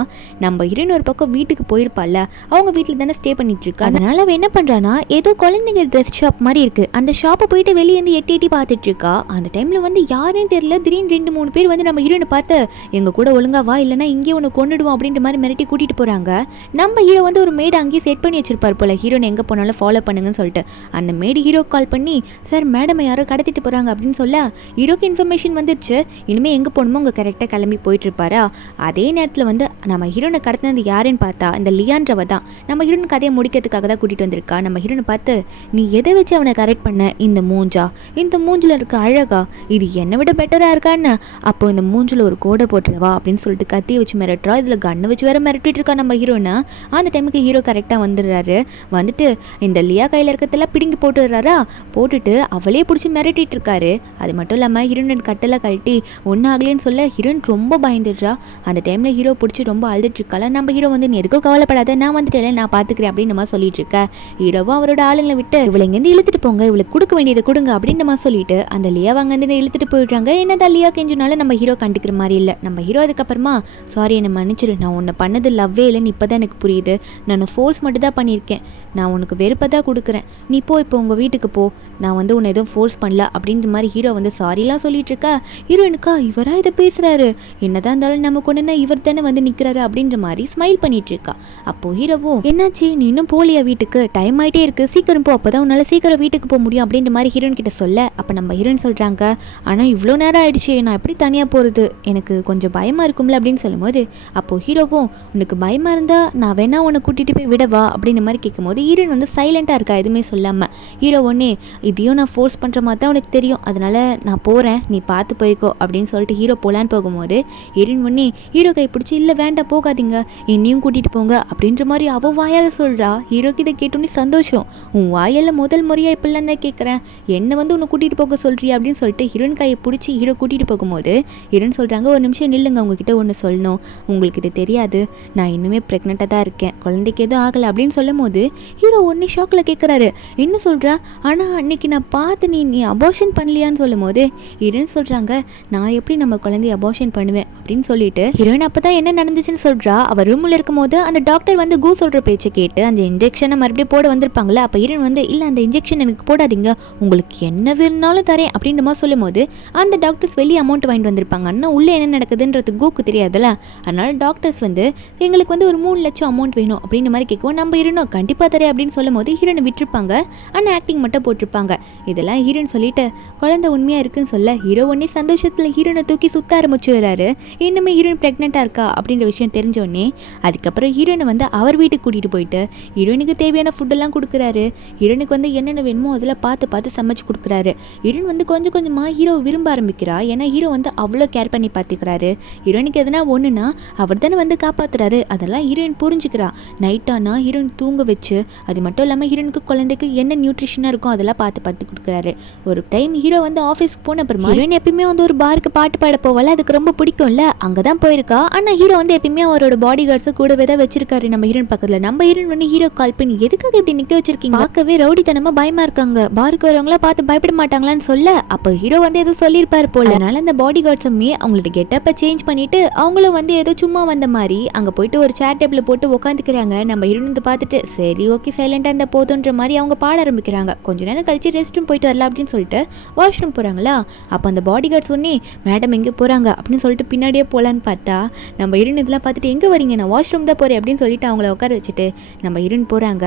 நம்ம ஹீரோயின் ஒரு பக்கம் வீட்டுக்கு போயிருப்பாள்ல, அவங்க வீட்டில் தானே ஸ்டே பண்ணிட்டு இருக்கா. அதனால அவள் என்ன பண்ணுறான்னா, ஏதோ குழந்தைங்க ட்ரெஸ் ஷாப் மாதிரி இருக்கு, அந்த ஷாப்பை போயிட்டு வெளியே இருந்து எட்டி எட்டி பார்த்துட்டு இருக்கா. அந்த டைமில் வந்து யாரையும் தெரியல, திடீர்னு 2-3 பேர் வந்து நம்ம ஹீரோனை பார்த்து, எங்கள் கூட ஒழுங்கா வா, இல்லைனா இங்கே ஒன்று கொண்டுடுவோம் அப்படின்ற மாதிரி மிரட்டி கூட்டிகிட்டு போகிறாங்க. நம்ம ஹீரோ வந்து ஒரு மேடை அங்கேயே செட் பண்ணி வச்சிருப்பார் போல, ஹீரோனை எங்கே போனாலும் ஃபாலோ பண்ணுங்கன்னு சொல்லிட்டு. அந்த மேடு ஹீரோ கால் பண்ணி, சார் மேடம் யாரோ கடத்திட்டு போகிறாங்க அப்படின்னு சொல்ல, ஹீரோக்கு இன்ஃபர்மேஷன் வந்துடுச்சு. இனிமேல் எங்கே போகணுமோ அங்கே கரெக்டாக கிளம்பி போயிட்டு இருப்பாரா. அதே நேரத்தில் வந்து நம்ம ஹீரோனை கடத்தினது யாருன்னு பார்த்தா இந்த லியான்றவ தான். நம்ம ஹீரோன் கதையை முடிக்கிறதுக்காக தான் கூட்டிகிட்டு வந்திருக்கா. நம்ம ஹீரோனை பார்த்து, நீ எதை வச்சு அவனை கரெக்ட் பண்ண, இந்த மூஞ்சா, இந்த மூஞ்சில் இருக்க அழகா, இது என்னை விட பெட்டராக இருக்கான்னு, அப்போ இந்த மூஞ்சில் ஒரு கோடை போட்டுருவா அப்படின்னு சொல்லிட்டு கத்தியை வச்சு மிரட்டுறா. இதில் கண்ணை வச்சு வேற மிரட்டிட்டு இருக்கா நம்ம ஹீரோனா. அந்த டைமுக்கு ஹீரோ கரெக்டாக வந்துடுறாரு. வந்துட்டு இந்த லியா கையில் இருக்கிறதெல்லாம் பிடுங்கி போட்டுடுறாரா. போட்டுட்டு அவளே பிடிச்சி மிரட்டிட்டு இருக்காரு. அது மட்டும் இல்லாமல் ஹீரோயின் கட்டெல்லாம் கழட்டி ஒன்றும் ஆகலேன்னு சொல்ல ஹீரோயின் ரொம்ப பயந்துடுறா. அந்த டைமில் ஹீரோ பிடிச்சி ரொம்ப அழுதுட்டு இருக்கால. நம்ம ஹீரோ வந்து, நீ எதுக்கும் கவலைப்படாத, நான் வந்துட்டேன், நான் பார்த்துக்கிறேன் அப்படின்னு நம்ம சொல்லிட்டு இருக்க. ஹீரோவும் அவரோட ஆளுங்களை விட்டு, இவளை இங்கேருந்து இழுத்துட்டு போங்க, இவளுக்கு கொடுக்க வேண்டியதை கொடுங்க அப்படின்னு நம்ம சொல்லிட்டு அந்த லியாவை அங்கேருந்து இழுத்துட்டு போயிடுறாங்க. என்னதான் லியா கெஞ்சினாலும் நம்ம ஹீரோ கண்டுக்கிற மாதிரி இல்லை. நம்ம ஹீரோ அதுக்கப்புறமா, சாரி என்னை மன்னிச்சிரு, நான் உன்னை பண்ணது லவ்வே இல்லைன்னு இப்போ தான் எனக்கு புரியுது, நான் ஃபோர்ஸ் மட்டும் தான் பண்ணியிருக்கேன், நான் உனக்கு வெறுப்பை தான் கொடுக்குறேன், நீ இப்போ உங்கள் வீட்டுக்கு போ, நான் வந்து உன்னை எதுவும் ஃபோர்ஸ் பண்ணல அப்படின்ற மாதிரி ஹீரோ வந்து சாரிலாம் சொல்லிட்டு இருக்கா. ஹீரோயினுக்கா இவரா இதை பேசுகிறாரு, என்னதான் இருந்தாலும் நம்ம கொண்டுனா இவர் தானே வந்து நிற்கிறாரு அப்படின்ற மாதிரி ஸ்மைல் பண்ணிட்டு இருக்கா. அப்போது ஹீரோவும், என்னாச்சு நீ இன்னும் போலியா வீட்டுக்கு, டைம் ஆகிட்டே இருக்கு, சீக்கிரம் போ, அப்போ தான் உன்னால் சீக்கிரம் வீட்டுக்கு போக முடியும் அப்படின்ற மாதிரி ஹீரோயின் கிட்ட சொல்ல. அப்போ நம்ம ஹீரோயின் சொல்கிறாங்க, ஆனால் இவ்வளோ நேரம் ஆயிடுச்சு, நான் எப்படி தனியாக போகிறது, எனக்கு கொஞ்சம் பயமாக இருக்கும்ல அப்படின்னு சொல்லும்போது, அப்போது ஹீரோவும், உனக்கு பயமாக இருந்தால் நான் வேணா உன்னை கூட்டிகிட்டு போய் விடவா அப்படின்ற மாதிரி கேட்கும்போது ஹீரோயின் வந்து சைலண்ட்டாக இருக்கா, எதுவுமே சொல்லாமல். ஹீரோ ஒன்னே, இதையும் நான் ஃபோர்ஸ் பண்ணுற மாதிரி தான் உனக்கு தெரியும், அதனால் நான் போகிறேன், நீ பார்த்து போய்க்கோ அப்படின்னு சொல்லிட்டு ஹீரோ போகலான்னு போகும்போது ஹீரோயின் ஒன்னே ஹீரோ கை பிடிச்சி, இல்லை வேண்டாம் போகாதீங்க, என்னையும் கூட்டிகிட்டு போங்க அப்படின்ற மாதிரி அவள் வாயால் சொல்கிறா. ஹீரோக்கு இதை கேட்டோன்னே சந்தோஷம், உன் வாயால் முதல் முறையாக இப்படிலாம் தான் கேட்குறேன், என்னை வந்து உன்னை கூட்டிகிட்டு போக சொல்கிறியா அப்படின்னு சொல்லிட்டு ஹீரோயின் கையை பிடிச்சி ஹீரோ கூட்டிகிட்டு போகும்போது ஹீரோயின் சொல்கிறாங்க, ஒரு நிமிஷம் நில்லுங்க, உங்ககிட்ட ஒன்று சொல்லணும், உங்களுக்கு இது தெரியாது, நான் இன்னுமே ப்ரெக்னெண்ட்டாக தான் இருக்கேன், குழந்தைக்கு எதுவும் ஆகலை அப்படின்னு சொல்லும் போது ஹீரோ ஒன்னே ஷாக்கில் கேட்குறாரு, என்ன சொல்கிறா, ஆனால் அன்னைக்கு நான் பார்த்து நீ அபார்ஷன் பண்ணலையான்னு சொல்லும் போது ஹீரோயின் சொல்கிறாங்க, நான் எப்படி நம்ம குழந்தைய அபார்ஷன் பண்ணுவேன் அப்படின்னு சொல்லிட்டு ஹீரோயின் அப்போ தான் என்ன நடந்துச்சுன்னு சொல்கிறா. அவள் ரூமில் இருக்கும்போது அந்த டாக்டர் வந்து கூ சொல்கிற பேச்சை கேட்டு அந்த இன்ஜெக்ஷனை மறுபடியும் போட வந்திருப்பாங்களே. அப்போ ஹீரோயின் வந்து, இல்லை அந்த இன்ஜெக்ஷன் எனக்கு போடாதீங்க, உங்களுக்கு என்ன வேணுனாலும் தரேன் அப்படின்ற மாதிரி சொல்லும் போது அந்த டாக்டர்ஸ் வெளியே அமௌண்ட் வாங்கிட்டு வந்திருப்பாங்க. ஆனால் உள்ளே என்ன நடக்குதுன்றது கூக்கு தெரியாதுல்ல. அதனால டாக்டர்ஸ் வந்து, எங்களுக்கு வந்து ஒரு 3 லட்சம் அமௌண்ட் வேணும் அப்படின்ற மாதிரி கேட்கும். நம்ம ஹீரோனும் கண்டிப்பாக தரேன் அப்படின்னு சொல்லும் போது ஹீரோனை விட்டுருப்பாங்க, ஆனால் ஆக்டிங் மட்டும் போட்டிருப்பாங்க. இதெல்லாம் ஹீரோயின் சொல்லிட்டு குழந்தை உண்மையாக இருக்குன்னு சொல்ல ஹீரோ ஒன்னே சந்தோஷத்தில் ஹீரோனை தூக்கி சுத்த ஆரம்பிச்சு வராரு. இன்னுமே ஹீரோயின் ப்ரெக்னெண்ட்டாக இருக்கா அப்படின்ற விஷயம் தெரிஞ்சோடனே அதுக்கப்புறம் ஹீரோனை வந்து அவர் வீட்டுக்கு கூட்டிகிட்டு போயிட்டு ஹீரோயினுக்கு தேவையான ஃபுட்டெல்லாம் கொடுக்குறாரு. பண்ணுறாரு, ஹீரோனுக்கு வந்து என்னென்ன வேணுமோ அதில் பார்த்து சமைச்சு கொடுக்குறாரு. ஹீரோன் வந்து கொஞ்சம் கொஞ்சமாக ஹீரோ விரும்ப ஆரம்பிக்கிறா. ஏன்னா ஹீரோ வந்து அவ்வளோ கேர் பண்ணி பார்த்துக்கிறாரு. ஹீரோனுக்கு எதனா ஒன்றுனா அவர் தானே வந்து காப்பாற்றுறாரு. அதெல்லாம் ஹீரோயின் புரிஞ்சுக்கிறா. நைட்டானா ஹீரோயின் தூங்க வச்சு, அது மட்டும் இல்லாமல் ஹீரோனுக்கு குழந்தைக்கு என்ன நியூட்ரிஷனாக இருக்கும் அதெல்லாம் பார்த்து கொடுக்குறாரு. ஒரு டைம் ஹீரோ வந்து ஆஃபீஸ்க்கு போன அப்புறமா ஹீரோயின் எப்பயுமே வந்து ஒரு பாருக்கு பாட்டு பாட போவால, அதுக்கு ரொம்ப பிடிக்கும்ல, அங்கே தான் போயிருக்கா. ஆனால் ஹீரோ வந்து எப்பயுமே அவரோட பாடி கார்ட்ஸை கூடவே தான் வச்சிருக்காரு நம்ம ஹீரோயின் பக்கத்தில். நம்ம ஹீரோயின் வந்து ஹீரோ கால் பண்ணி எதுக்காக இப்படி நிற்க வச்சிருக்கீங்க, பார்க்கவே ரவுடித்தனமாக பயமா இருக்காங்க, பாருக்கு வரவங்களா பார்த்து பயப்பட மாட்டாங்களான்னு சொல்ல, அப்போ ஹீரோ வந்து ஏதோ சொல்லியிருப்பாரு போல. அதனால அந்த பாடி கார்ட்ஸுமே அவங்களோட கெட்டப்பை சேஞ்ச் பண்ணிட்டு அவங்களும் வந்து ஏதோ சும்மா வந்த மாதிரி அங்கே போயிட்டு ஒரு சேர் டேபிள் போட்டு உட்காந்துக்கிறாங்க. நம்ம ஹீரோயின் வந்து பார்த்துட்டு சரி ஓகே சைலண்டாக இருந்த போதுன்ற மாதிரி அவங்க பாட ஆரம்பிக்கிறாங்க. கொஞ்ச நேரம் கழிச்சு ரெஸ்ட் ரூம் போயிட்டு வரலாம் அப்படின்னு சொல்லிட்டு வாஷ்ரூம் போகிறாங்களா, அப்போ அந்த பாடி கார்ட்ஸ் ஒன்னே மேடம் எங்கே போகிறாங்க அப்படின்னு சொல்லிட்டு பின்னாடியே போகலான்னு பார்த்தா நம்ம ஹீரோயின் இதெல்லாம் பார்த்துட்டு எங்கே வரீங்க, நான் வாஷ்ரூம் தான் போகிறேன் அப்படின்னு சொல்லிட்டு அவங்கள உட்கார வச்சுட்டு நம்ம ஹீரோயின் போகிறாங்க.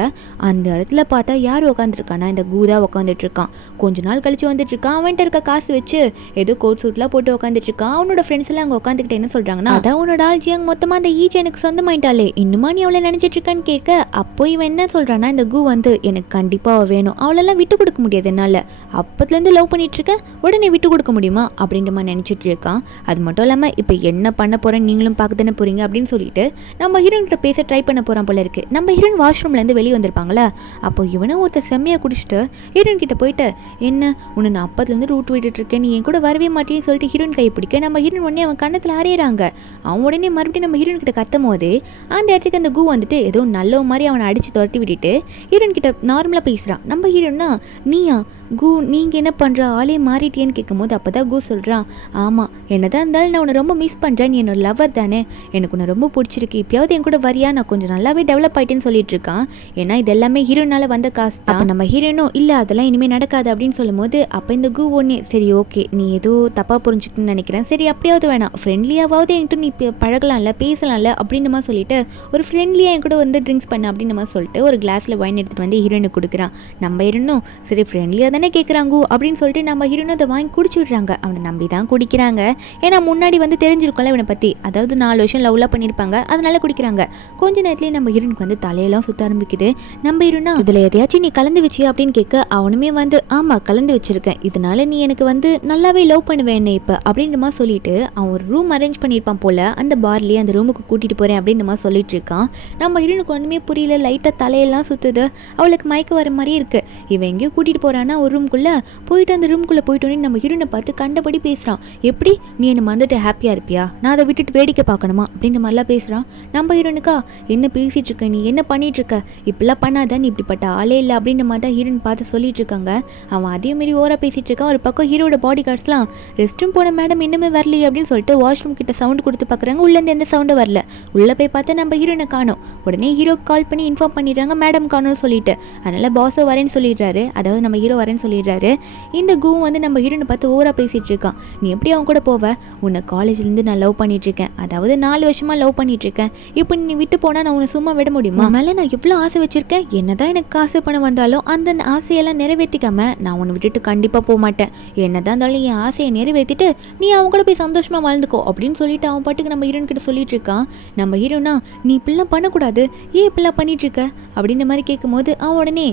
அந்த இடத்துல பார்த்தா யார் உட்காந்துருக்கானா, இந்த கூதா உட்காந்துட்டு இருக்கான். கொஞ்ச நாள் கழிச்சு வந்துட்டு இருக்கான். அவன்கிட்ட இருக்க காசு வச்சு ஏதோ கோட் சூட்லாம் போட்டு உட்காந்துட்டு இருக்கான். அவனோட ஃப்ரெண்ட்ஸ் எல்லாம் அங்கே உட்காந்துக்கிட்டு என்ன சொல்கிறாங்கன்னா, அதான் உன்னோட ஆள் ஜியாங் மொத்தமாக அந்த ஈச் எனக்கு சொந்தமாயிட்டாலே, இன்னுமா நீ அவளை நினச்சிட்டு இருக்கான்னு கேட்க, அப்போ இவன் என்ன சொல்கிறான்னா, இந்த கூ வந்து எனக்கு கண்டிப்பாக வேணும், அவளெல்லாம் விட்டு கொடுக்க முடியாது என்னால், அப்பத்துலேருந்து லவ் பண்ணிட்டு இருக்க, உடனே விட்டு கொடுக்க முடியுமா அப்படின்ற மாதிரி நினச்சிட்டு இருக்கான். அது மட்டும் இல்லாமல் இப்போ என்ன பண்ண போகிறேன்னு நீங்களும் பார்க்க தானே போகிறீங்க அப்படின்னு சொல்லிட்டு நம்ம ஹீரோயின் கிட்ட பேச ட்ரை பண்ண போகிறான் போல இருக்குது. நம்ம ஹீரோயின் வாஷ்ரூம்லேருந்து வெளியே வந்திருப்பாங்களா, அப்போ இவனை ஒருத்தர் செம்மையாக குடிச்சிட்டு ஹீரோயின் கிட்ட போயிட்டு, என்ன உன்னை நான் அப்பத்துலேருந்து ரூட் விட்டுட்டு இருக்கேன், நீ என் கூட வரவே மாட்டேன்னு சொல்லிட்டு ஹீரோயின் கை பிடிக்க நம்ம ஹீரோயின் உடனே அவன் கண்ணத்தில் அறையிறாங்க. அவன் உடனே மறுபடியும் நம்ம ஹீரோயின் கிட்ட கத்தும் போது அந்த இடத்துக்கு அந்த கூ வந்துட்டு ஏதோ நல்ல மாதிரி அவனை அடித்து துரட்டி விட்டுட்டு ஹீரோயின் கிட்ட நார்மலாக பேசுகிறான். நம்ம ஹீரோன்னா நீயா கூ நீங்கள் என்ன பண்ணுற, ஆளே மாறிட்டேன்னு கேட்கும்போது அப்போ தான் கூ சொல்கிறான், ஆமாம் என்னதான் இருந்தாலும் நான் உன்னை ரொம்ப மிஸ் பண்ணுறேன், நீ என்னோட லவர் தானே, எனக்கு உன்னை ரொம்ப பிடிச்சிருக்கு, இப்போயாவது என் கூட வரியா, நான் கொஞ்சம் நல்லாவே டெவலப் ஆகிட்டேன்னு சொல்லிட்டு இருக்கான். ஏன்னா இது எல்லாமே ஹீரோனால வந்த காசு தான். அப்போ நம்ம ஹீரோனும் இல்லை அதெல்லாம் இனிமேல் நடக்காது அப்படின்னு சொல்லும் போது அப்போ இந்த கூ ஒன்று சரி ஓகே நீ ஏதோ தப்பாக புரிஞ்சுக்கணும்னு நினைக்கிறேன், சரி அப்படியாவது வேணாம் ஃப்ரெண்ட்லியாவது என்கிட்ட நீ பழகலாம்ல பேசலாம்ல அப்படின்னு நம்ம சொல்லிட்டு ஒரு ஃப்ரெண்ட்லியாக என் கூட வந்து ட்ரிங்க்ஸ் பண்ண அப்படின்னு நம்ம சொல்லிட்டு ஒரு கிளாஸில் வைன் எடுத்துகிட்டு வந்து ஹீரோனுக்கு கொடுக்குறான். நம்ம ஹீரோனும் சரி ஃப்ரெண்ட்லியாக தானே கேட்குறாங்க அப்படின்னு சொல்லிட்டு நம்ம ஹீரோனும் அதை வாங்கி குடிச்சு விட்றாங்க. அவனை நம்பி தான் குடிக்கிறாங்க. ஏன்னா முன்னாடி வந்து தெரிஞ்சிருக்கோம்ல இவனை பற்றி, அதாவது 4 வருஷம் லவ்லாம் பண்ணியிருப்பாங்க, அதனால குடிக்கிறாங்க. கொஞ்ச நேரத்துலேயே நம்ம ஹீரோனுக்கு வந்து தலையெல்லாம் சுற்ற ஆரம்பிக்குது. நம்ம ஹீரோனா இதில் எதையாச்சும் நீ கலந்து வச்சியா அப்படின்னு கேட்க அவனுமே வந்து ஆமாம் கலந்து வச்சிருக்கேன், இதனால நீ எனக்கு வந்து நல்லாவே லவ் பண்ணுவேன் என்ன இப்போ அப்படின்ற மாதிரி சொல்லிட்டு அவன் ஒரு ரூம் அரேஞ்ச் பண்ணியிருப்பான் போல், அந்த பார்லேயே அந்த ரூமுக்கு கூட்டிகிட்டு போகிறேன் அப்படின்னு மாதிரி சொல்லிட்டு இருக்கான். நம்ம ஹீரோனுக்கு ஒன்றுமே புரியல, லைட்டாக தலையெல்லாம் சுற்றுது, அவளுக்கு மயக்க வர மாதிரி இருக்குது. இவன் எங்கேயோ கூட்டிகிட்டு போகிறான்னா ஒரு ரூம்குள்ளே போயிட்டு அந்த ரூம்குள்ளே போயிட்டோன்னே நம்ம ஹீரோனை பார்த்து கண்டபடி பேசுகிறான். எப்படி நீ என்னை மறந்துட்டு ஹாப்பியாக இருப்பியா, நான் அதை விட்டுட்டு வேடிக்கை பார்க்கணுமா அப்படின்ற மாதிரிலாம் பேசுகிறான். நம்ம ஹீரோனுக்கா என்ன பேசிகிட்டு இருக்க, நீ என்ன பண்ணிகிட்டு இருக்க, இப்படிலாம் பண்ணாதான், நீ இப்படிப்பட்ட ஆளே இல்லை அப்படின்ற மாதிரி தான் ஹீரோன் பார்த்து சொல்லிட்டு இருக்காங்க. அவன் அதேமாரி ஓரா பேசிகிட்டு இருக்கான். ஒரு பக்கம் ஹீரோட பாடி கார்ட்ஸ்லாம் ரெஸ்ட் ரூம் போன மேடம் இன்னுமே வரலையே அப்படின்னு சொல்லிட்டு வாஷ்ரூம் கிட்ட சவுண்ட் கொடுத்து பார்க்குறாங்க. உள்ளேருந்து எந்த சவுண்டும் வரல. உள்ளே போய் பார்த்தா நம்ம ஹீரோனை காணோம். உடனே ஹீரோக்கு கால் பண்ணி இன்ஃபார்ம் பண்ணிடுறாங்க மேடம் காணோம்னு சொல்லிட்டு. அதனால் பாஸோ வரேன்னு சொல்லிடுறாரு, அதாவது நம்ம ஹீரோ வரேன்னு சொல்லிடுறாரு. இந்த கூ வந்து நம்ம ஹீரோனை பார்த்து ஓவரா பேசிகிட்டு இருக்கான். நீ எப்படி அவன் கூட போவ, உன்னை காலேஜ்லேருந்து நான் லவ் பண்ணிகிட்ருக்கேன், அதாவது 4 வருஷமாக லவ் பண்ணிகிட்ருக்கேன், இப்போ நீ விட்டு போனால் நான் உன்னை சும்மா விட முடியுமா, மேலே நான் எவ்வளோ ஆசை வச்சுருக்கேன், என்ன தான் எனக்கு காசு பணம் வந்தாலும் அந்த ஆசையெல்லாம் நிறைவேற்றிக்காம நான் உன்னை விட்டுட்டு கண்டிப்பாக போக மாட்டேன், என்ன தான் இருந்தாலும் என் ஆசையை நிறைவேற்றிட்டு நீ அவன் கூட போய் சந்தோஷமாக வாழ்ந்துக்கோ அப்படின்னு சொல்லிட்டு அவன் பாட்டுக்கு நம்ம ஹீரோன் கிட்ட சொல்லிட்டு இருக்கான். நம்ம ஹீரோனா நீ இப்படிலாம் பண்ணக்கூடாது, ஏன் இப்படிலாம் பண்ணிட்டு இருக்க அப்படின்ற மாதிரி கேட்கும்போது அவன் உடனே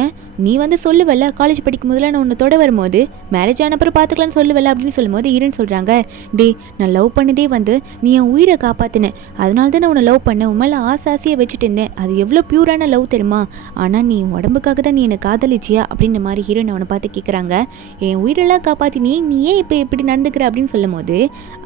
ஏன் நீ வந்து சொல்லுவல்ல காலேஜ் படிக்கும் போதில் நான் உன்னை தொட வரும்போது மேரேஜ் ஆனப்பறம் பார்த்துக்கலான்னு சொல்லுவல்ல அப்படின்னு சொல்லும்போது ஹீரோன்னு சொல்கிறாங்க, டே நான் லவ் பண்ணதே வந்து நீ என் உயிரை காப்பாற்றினேன், அதனால தான் நான் உன்னை லவ் பண்ணேன், உன் மேலே ஆசையாக வச்சுட்டு இருந்தேன், அது எவ்வளோ பியூரான லவ் தெரியுமா, ஆனால் நீ உடம்புக்காக தான் நீ என்னை காதலிச்சியா அப்படின்ற மாதிரி ஹீரோன் அவனை பார்த்து கேட்குறாங்க. என் உயிரெல்லாம் காப்பாற்றி நீ ஏன் இப்போ இப்படி நடந்துக்கிற அப்படின்னு சொல்லும் போது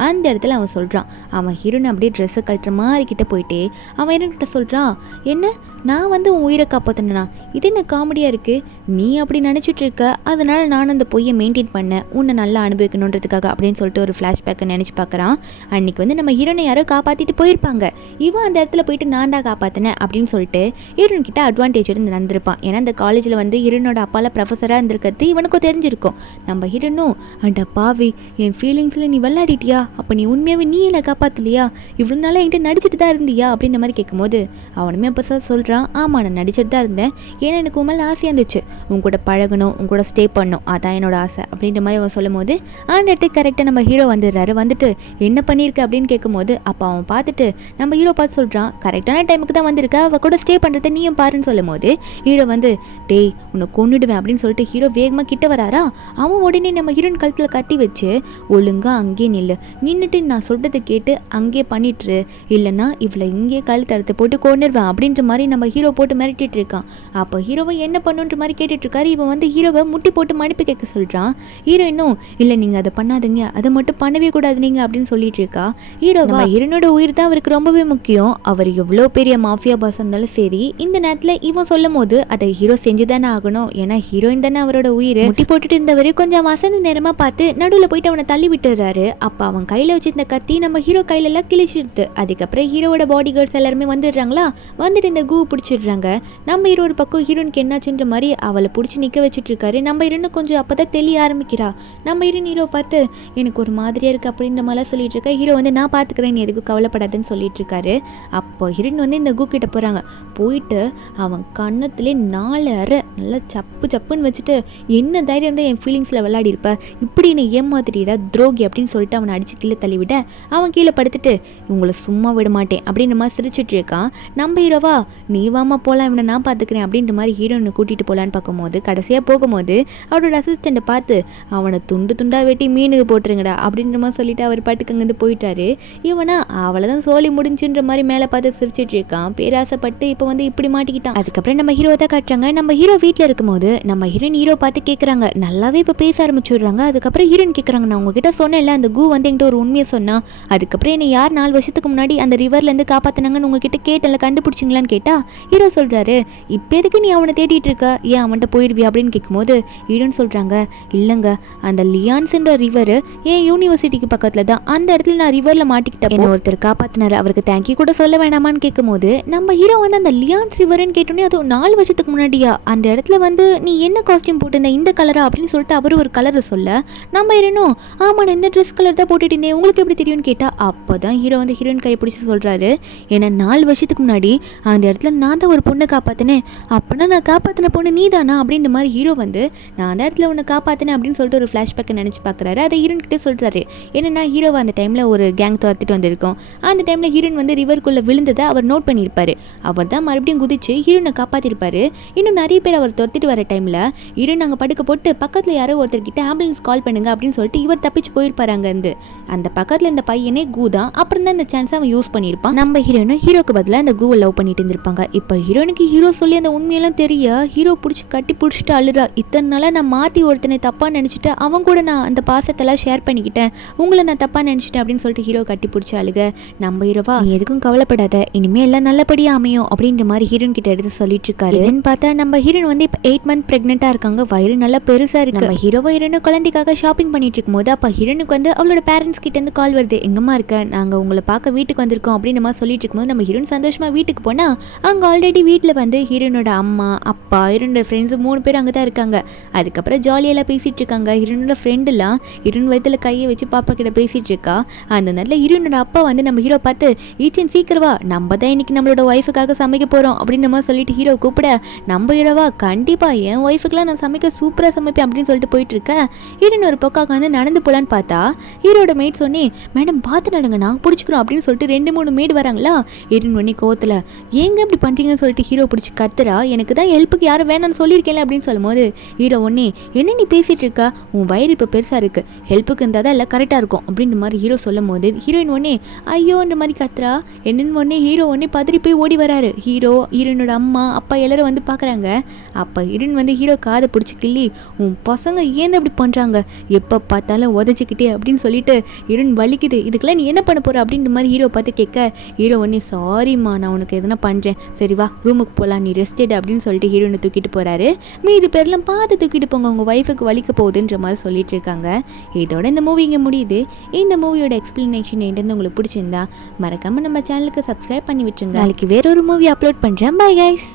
அந்த இடத்துல அவன் சொல்கிறான். அவன் ஹீரோனை அப்படியே ட்ரெஸ்ஸை கட்டுற மாதிரி கிட்ட போயிட்டு அவன் ஹீரோன்கிட்ட சொல்கிறான், என்ன நான் வந்து உன் உயிரை காப்பாற்றினா, இது என்ன காமெடியாக இருக்குது, நீ அப்படி நினச்சிட்டு இருக்க, அதனால் நான் அந்த பொய்யை மெயின்டைன் பண்ணேன் உன்னை நல்லா அனுபவிக்கணுன்றதுக்காக அப்படின்னு சொல்லிட்டு ஒரு ஃப்ளாஷ்பேக்கை நினச்சி பார்க்குறான். அன்றைக்கி வந்து நம்ம ஹீரோனை யாரோ காப்பாற்றிட்டு போயிருப்பாங்க, இவன் அந்த இடத்துல போயிட்டு நான் தான் காப்பாற்றினேன் அப்படின்னு சொல்லிட்டு ஹீரோன் கிட்ட அட்வான்டேஜ் இருந்து நடந்திருப்பான். ஏன்னா அந்த காலேஜில் வந்து ஹீரோனோட அப்பால ப்ரொஃபஸராக இருந்திருக்கிறது இவனுக்கும் தெரிஞ்சிருக்கும். நம்ம ஹீரோனும் அண்டா பாவி என் ஃபீலிங்ஸில் நீ விளையாடிட்டியா, அப்போ நீ உண்மையாகவே நீ என்னை காப்பாற்றலையா, இவ்வளோ நாளாக என்கிட்ட நடிச்சிட்டு தான் இருந்தியா அப்படின்ற மாதிரி கேட்கும்போது அவனுமே அப்போ சார் சொல்கிறான், சொல்கிறான், ஆமாம் நான் நடிச்சிட்டு தான் இருந்தேன், ஏன்னா எனக்கு உன் மேலே ஆசையாக இருந்துச்சு, உன் கூட பழகணும், உன் கூட ஸ்டே பண்ணணும், அதான் என்னோட ஆசை அப்படின்ற மாதிரி அவன் சொல்லும் போது அந்த இடத்துக்கு கரெக்டாக நம்ம ஹீரோ வந்துடுறாரு. வந்துட்டு என்ன பண்ணியிருக்க அப்படின்னு கேட்கும்போது அப்போ அவன் பார்த்துட்டு நம்ம ஹீரோ பார்த்து சொல்கிறான், கரெக்டான டைமுக்கு தான் வந்திருக்க, அவள் கூட ஸ்டே பண்ணுறத நீயும் பாருன்னு சொல்லும் போது ஹீரோ வந்து டேய் உன்னை கொன்னுடுவேன் அப்படின்னு சொல்லிட்டு ஹீரோ வேகமாக கிட்ட வராரா. அவன் உடனே நம்ம ஹீரோயின் கழுத்தில் கத்தி வச்சு ஒழுங்காக அங்கேயே நின்றுட்டு நான் சொல்கிறத கேட்டு அங்கேயே பண்ணிட்டுரு, இல்லைன்னா இவளை இங்கேயே கழுத்து அறுத்து போட்டு கொண்டுருவேன் அப்படின்ற மாதிரி நம்ம ஹீரோ போட்டு மிரட்டிட்டு இருக்கான். அப்போ ஹீரோவை என்ன பண்ணுன்ற மாதிரி கேட்டுட்டு இருக்காரு. இவன் வந்து ஹீரோவை முட்டி போட்டு மன்னிப்பு கேட்க சொல்கிறான். ஹீரோ இன்னும் இல்லை நீங்கள் அதை பண்ணாதீங்க, அதை மட்டும் பண்ணவே கூடாது நீங்கள் அப்படின்னு சொல்லிட்டு இருக்கா. ஹீரோவா ஹீரோனோட உயிர் தான் அவருக்கு ரொம்பவே முக்கியம், அவர் எவ்வளோ பெரிய மாஃபியா பாஸ் இருந்தாலும் சரி இந்த நேரத்தில் இவன் சொல்லும் போது அதை ஹீரோ செஞ்சு தானே ஆகணும், ஏன்னா ஹீரோயின் தானே அவரோட உயிர். முட்டி போட்டுட்டு இருந்தவரை கொஞ்சம் வசந்த நேரமாக பார்த்து நடுவில் போயிட்டு அவனை தள்ளி விட்டுறாரு. அப்போ அவன் கையில் வச்சிருந்த கத்தி நம்ம ஹீரோ கையிலெல்லாம் கிழிச்சிடுது. அதுக்கப்புறம் ஹீரோவோட பாடி கார்ட்ஸ் எல்லாருமே வந்துடுறாங்களா, வந்துட்டு இந்த கூ பிடிச்சிடுறாங்க. நம்ம ஹீரோ ஒரு பக்கம் ஹீரோனுக்கு என்னாச்சுன்ற மாதிரி அவளை பிடிச்சி நிற்க வச்சுட்டு இருக்காரு. நம்ம ஹீரோனு கொஞ்சம் அப்போ தான் தெளிய ஆரம்பிக்கிறா. நம்ம ஹீரோ பார்த்து எனக்கு ஒரு மாதிரியாக இருக்குது அப்படின்ற மாதிரிலாம் சொல்லிட்டு இருக்கா. ஹீரோ வந்து நான் பார்த்துக்கிறேன் நீ எதுக்கும் கவலைப்படாதுன்னு சொல்லிட்டு இருக்காரு. அப்போ ஹீரோயின் வந்து இந்த கூ கிட்ட போகிறாங்க. போயிட்டு அவன் கண்ணத்துலேயே 4 அரை நல்லா சப்புன்னு வச்சுட்டு என்ன தைரியம் தான் என் ஃபீலிங்ஸில் விளையாடி இருப்ப, இப்படி என்னை ஏமாத்திட்டா துரோகி அப்படின்னு சொல்லிட்டு அவனை அடித்து கீழே தள்ளிவிட அவன் கீழே படுத்துட்டு உங்களை சும்மா விட மாட்டேன் அப்படின்ற மாதிரி சிரிச்சிட்டு இருக்கான். நம்ம ஹீரோவா நீ வாமா போகலாம், இவனை நான் பார்த்துக்கிறேன் அப்படின்ற மாதிரி ஹீரோனை கூட்டிகிட்டு போகலான்னு பார்க்கும்போது கடைசியாக போகும்போது அவரோட அசிஸ்டண்ட்டை பார்த்து அவனை துண்டு துண்டாக வெட்டி மீனுக்கு போட்டுருங்கடா அப்படின்ற மாதிரி சொல்லிட்டு அவர் பாட்டுக்கு அங்கேருந்து போயிட்டாரு. இவனா அவளை தான் சோழி முடிஞ்சுன்ற மாதிரி மேலே பார்த்து சிரிச்சிட்டு இருக்கான். பேராசைப்பட்டு இப்போ வந்து இப்படி மாட்டிக்கிட்டான். அதுக்கப்புறம் நம்ம ஹீரோ தான் காட்டுறாங்க. நம்ம ஹீரோ வீட்டில் இருக்கும்போது நம்ம ஹீரோ பார்த்து கேட்குறாங்க, நல்லாவே இப்போ பேச ஆரம்பிச்சுடுறாங்க. அதுக்கப்புறம் ஹீரோயின் கேட்குறாங்க, நான் உங்ககிட்ட சொன்னேன்ல அந்த கூ வந்து என்கிட்ட ஒரு உண்மையை சொன்னா, அதுக்கப்புறம் என்னை யார் 4 வருஷத்துக்கு முன்னாடி அந்த ரிவர்லேருந்து காப்பாற்றினாங்கன்னு உங்ககிட்ட கேட்டல, கண்டுபிடிச்சிங்களான்னு கேட்டா ஹீரோ சொல்கிறாரு, இப்போ எதுக்கு நீ அவனை தேடிட்டு இருக்க, ஏன் அவன்கிட்ட போயிடுவியா அப்படின்னு கேட்கும்போது ஹீரோன்னு சொல்கிறாங்க, இல்லைங்க அந்த லியான்ஸ்ன்ற ரிவர் ஏன் யூனிவர்சிட்டிக்கு பக்கத்தில் தான், அந்த இடத்துல நான் ரிவரில் மாட்டிக்கிட்டேன், என்ன ஒருத்தர் காப்பாற்றினார், அவருக்கு தேங்க்யூ கூட சொல்ல வேண்டாமான்னு கேட்கும்போது நம்ம ஹீரோ வந்து அந்த லியான்ஸ் ரிவர்ன்னு கேட்டோன்னே அது 4 வருஷத்துக்கு முன்னாடியா, அந்த இடத்துல வந்து நீ என்ன காஸ்டியூம் போட்டிருந்த இந்த கலரா அப்படின்னு சொல்லிட்டு அவரு ஒரு கலரை சொல்ல நம்ம ஹீரோனும் ஆமா நான் இந்த ட்ரெஸ் கலர் தான் போட்டுட்டு இருந்தேன் உங்களுக்கு எப்படி தெரியும்னு கேட்டா அப்போதான் ஹீரோ வந்து ஹீரோயின் கையை பிடிச்சி சொல்றாரு, ஏன்னா 4 வருஷத்துக்கு முன்னாடி அந்த இடத்துல நான் தான் ஒரு பொண்ணை காப்பாத்தினேன், அப்படின்னா நான் காப்பாத்தின பொண்ணு நீ தானா அப்படின்ற மாதிரி ஹீரோ வந்து நான் அந்த இடத்துல உன்னை காப்பாத்தினேன் அப்படின்னு சொல்லிட்டு ஒரு ஃபிளாஷ்பேக்கை நினைச்சு பார்க்குறாரு. அதை ஹீரோயின் கிட்டே சொல்றாரு. என்னன்னா ஹீரோவை அந்த டைம்ல ஒரு கேங் துரத்திட்டு வந்திருக்கோம், அந்த டைம்ல ஹீரோயின் வந்து ரிவருக்குள்ள விழுந்ததை அவர் நோட் பண்ணியிருப்பாரு, அவர் தான் மறுபடியும் குதிச்சு ஹீரோனை காப்பாத்திருப்பாரு. இன்னும் நிறைய பேர் அவர் துரத்திட்டு வர டைம்ல ஹீரோயின் அங்கே படுக்க போட்டு பக்கத்துல யாரோ ஒருத்தர்கிட்ட ஆம்புலன்ஸ் கால் பண்ணுங்க அப்படின்னு சொல்லிட்டு இவர் தப்பிச்சு போயிருப்பாரு. அங்கேருந்து அந்த பக்கத்துல இந்த பையனே கூதான், அப்புறம் தான் இந்த சான்ஸ் அவன் யூஸ் பண்ணியிருப்பான். நம்ம ஹீரோனும் ஹீரோக்கு பதிலாக அந்த கூவை லவ் பண்ணிட்டு இருந்திருப்பாங்க. இப்போ ஹீரோனுக்கு ஹீரோ சொல்லி அந்த உண்மையெல்லாம் தெரிய ஹீரோ பிடிச்சி கட்டி பிடிச்சிட்டு அழுறா. இத்தனை நாளாக நான் மாற்றி ஒருத்தனை தப்பாக நினச்சிட்டு அவன் கூட நான் அந்த பாசத்தெல்லாம் ஷேர் பண்ணிக்கிட்டேன், உங்களை நான் தப்பாக நினச்சிட்டேன் அப்படின்னு சொல்லிட்டு ஹீரோ கட்டி பிடிச்சி அழுக. நம்ம ஹீரோவா எதுக்கும் கவலைப்படாத, இனிமேல் எல்லாம் நல்லபடியாக அமையும் அப்படின்ற மாதிரி ஹீரோன் கிட்ட எடுத்து சொல்லிட்டு இருக்காரு. பார்த்தா நம்ம ஹீரோன் வந்து இப்போ 8 மந்த் ப்ரெக்னெண்ட்டாக இருக்காங்க, வயிறு நல்லா பெருசாக இருக்கு. நம்ம ஹீரோவா ஹீரோனும் குழந்தைக்காக ஷாப்பிங் பண்ணிட்டு இருக்கும்போது அப்போ ஹீரோனுக்கு வந்து அவளோட பேரண்ட்ஸ் கிட்ட இருந்து கால் வருது, எங்கம்மா இருக்க, நாங்கள் உங்களை பார்க்க வீட்டுக்கு வந்திருக்கோம் அப்படின்னு மாதிரி சொல்லிட்டு இருக்கும்போது நம்ம ஹீரோன் சந்தோஷமாக வீட்டுக்கு போனால் அங்கே ஆல்ரெடி வீட்டில் வந்து ஹீரோனோட அம்மா அப்பா ஹீரோனோட ஃப்ரெண்ட்ஸு 3 பேர் அங்கே தான் இருக்காங்க. அதுக்கப்புறம் ஜாலியெல்லாம் பேசிகிட்டு இருக்காங்க. ஹீரோனோட ஃப்ரெண்டுலாம் ஹீரோன் வயிற்றுல கையை வச்சு பாப்பா கிட்ட பேசிகிட்டு இருக்கா. அந்த நேரத்தில் ஹீரோனோட அப்பா வந்து நம்ம ஹீரோ பார்த்து ஈச்சன் சீக்கிரவா நம்ம தான் இன்னைக்கு நம்மளோட ஒய்ஃபுக்காக சமைக்க போகிறோம் அப்படின்னு மாதிரி சொல்லிட்டு ஹீரோ கூப்பிட நம்ம ஹீரோவா கண்டிப்பாக என் ஒய்ஃபுக்கெலாம் நான் சமைக்க சூப்பராக சமைப்பேன் அப்படின்னு சொல்லிட்டு போயிட்டு இருக்கேன். ஹீரோன் ஒரு பக்கம் வந்து நடந்து போகலான்னு பார்த்தா ஹீரோட மேட் சொன்னே மேடம் பார்த்து நடங்க நாங்கள் பிடிச்சிக்கிறோம் அப்படின்னு சொல்லிட்டு 2-3 மேட் வராங்களா. ஹீரோன் ஒன்னே கோவத்தில் ஏங்க இப்படி பண்ணுறீங்கன்னு சொல்லிட்டு ஹீரோ பிடிச்சி கத்துறா. எனக்கு தான் ஹெல்ப்புக்கு யாரும் வேணான்னு சொல்லியிருக்கேன் அப்படின்னு சொல்லும்போது ஹீரோ ஒன்னே என்ன நீ பேசிகிட்டு இருக்கா, உன் வயிறு இப்போ பெருசாக இருக்குது, ஹெல்ப்புக்கு இருந்தால் தான் எல்லாம் கரெக்டாக இருக்கும் அப்படின்ற மாதிரி ஹீரோ சொல்லும் போது ஹீரோயின் ஒன்னே ஐயோன்ற மாதிரி கத்துறா. என்னன்னு ஒன்னே ஹீரோ ஒன்னே பதறி போய் ஓடி வராரு. ஹீரோனோட அம்மா அப்பா எல்லாரும் வந்து பார்க்குறாங்க. அப்போ ஹீரோயின் வந்து ஹீரோ காதை பிடிச்சி கிள்ளி உன் பசங்க ஏன் அப்படி பண்ணுறாங்க, எப்போ பார்த்தாலும் உதச்சிக்கிட்டே அப்படின்னு சொல்லிட்டு ஹீரோயின் வலிக்குது, இதுக்கெல்லாம் நீ என்ன பண்ண போகிற அப்படின்ற மாதிரி ஹீரோ பார்த்து கேட்க ஹீரோ ஒன்னே சாரிம்மா நான் உனக்கு எதனா பண்ணுறேன், சரி வா ரூமுக்கு போகலாம் நீ ரெஸ்ட் எடு அப்படின்னு சொல்லிட்டு ஹீரோனை தூக்கிட்டு போகிறாரு. மீதி பேர்லாம் பார்த்து தூக்கிட்டு போங்க உங்கள் ஒய்ஃபுக்கு வலிக்க போகுதுன்ற மாதிரி சொல்லிட்டு இருக்காங்க. இதோட இந்த மூவி இங்கே முடியுது. இந்த மூவியோட எக்ஸ்பிளனேஷன் என்னன்னு உங்களுக்கு பிடிச்சிருந்தா மறக்காமல் நம்ம சேனலுக்கு சப்ஸ்கிரைப் பண்ணி விட்டுருங்க. நாளைக்கு வேற ஒரு மூவி அப்லோட் பண்ணுறேன். Bye guys.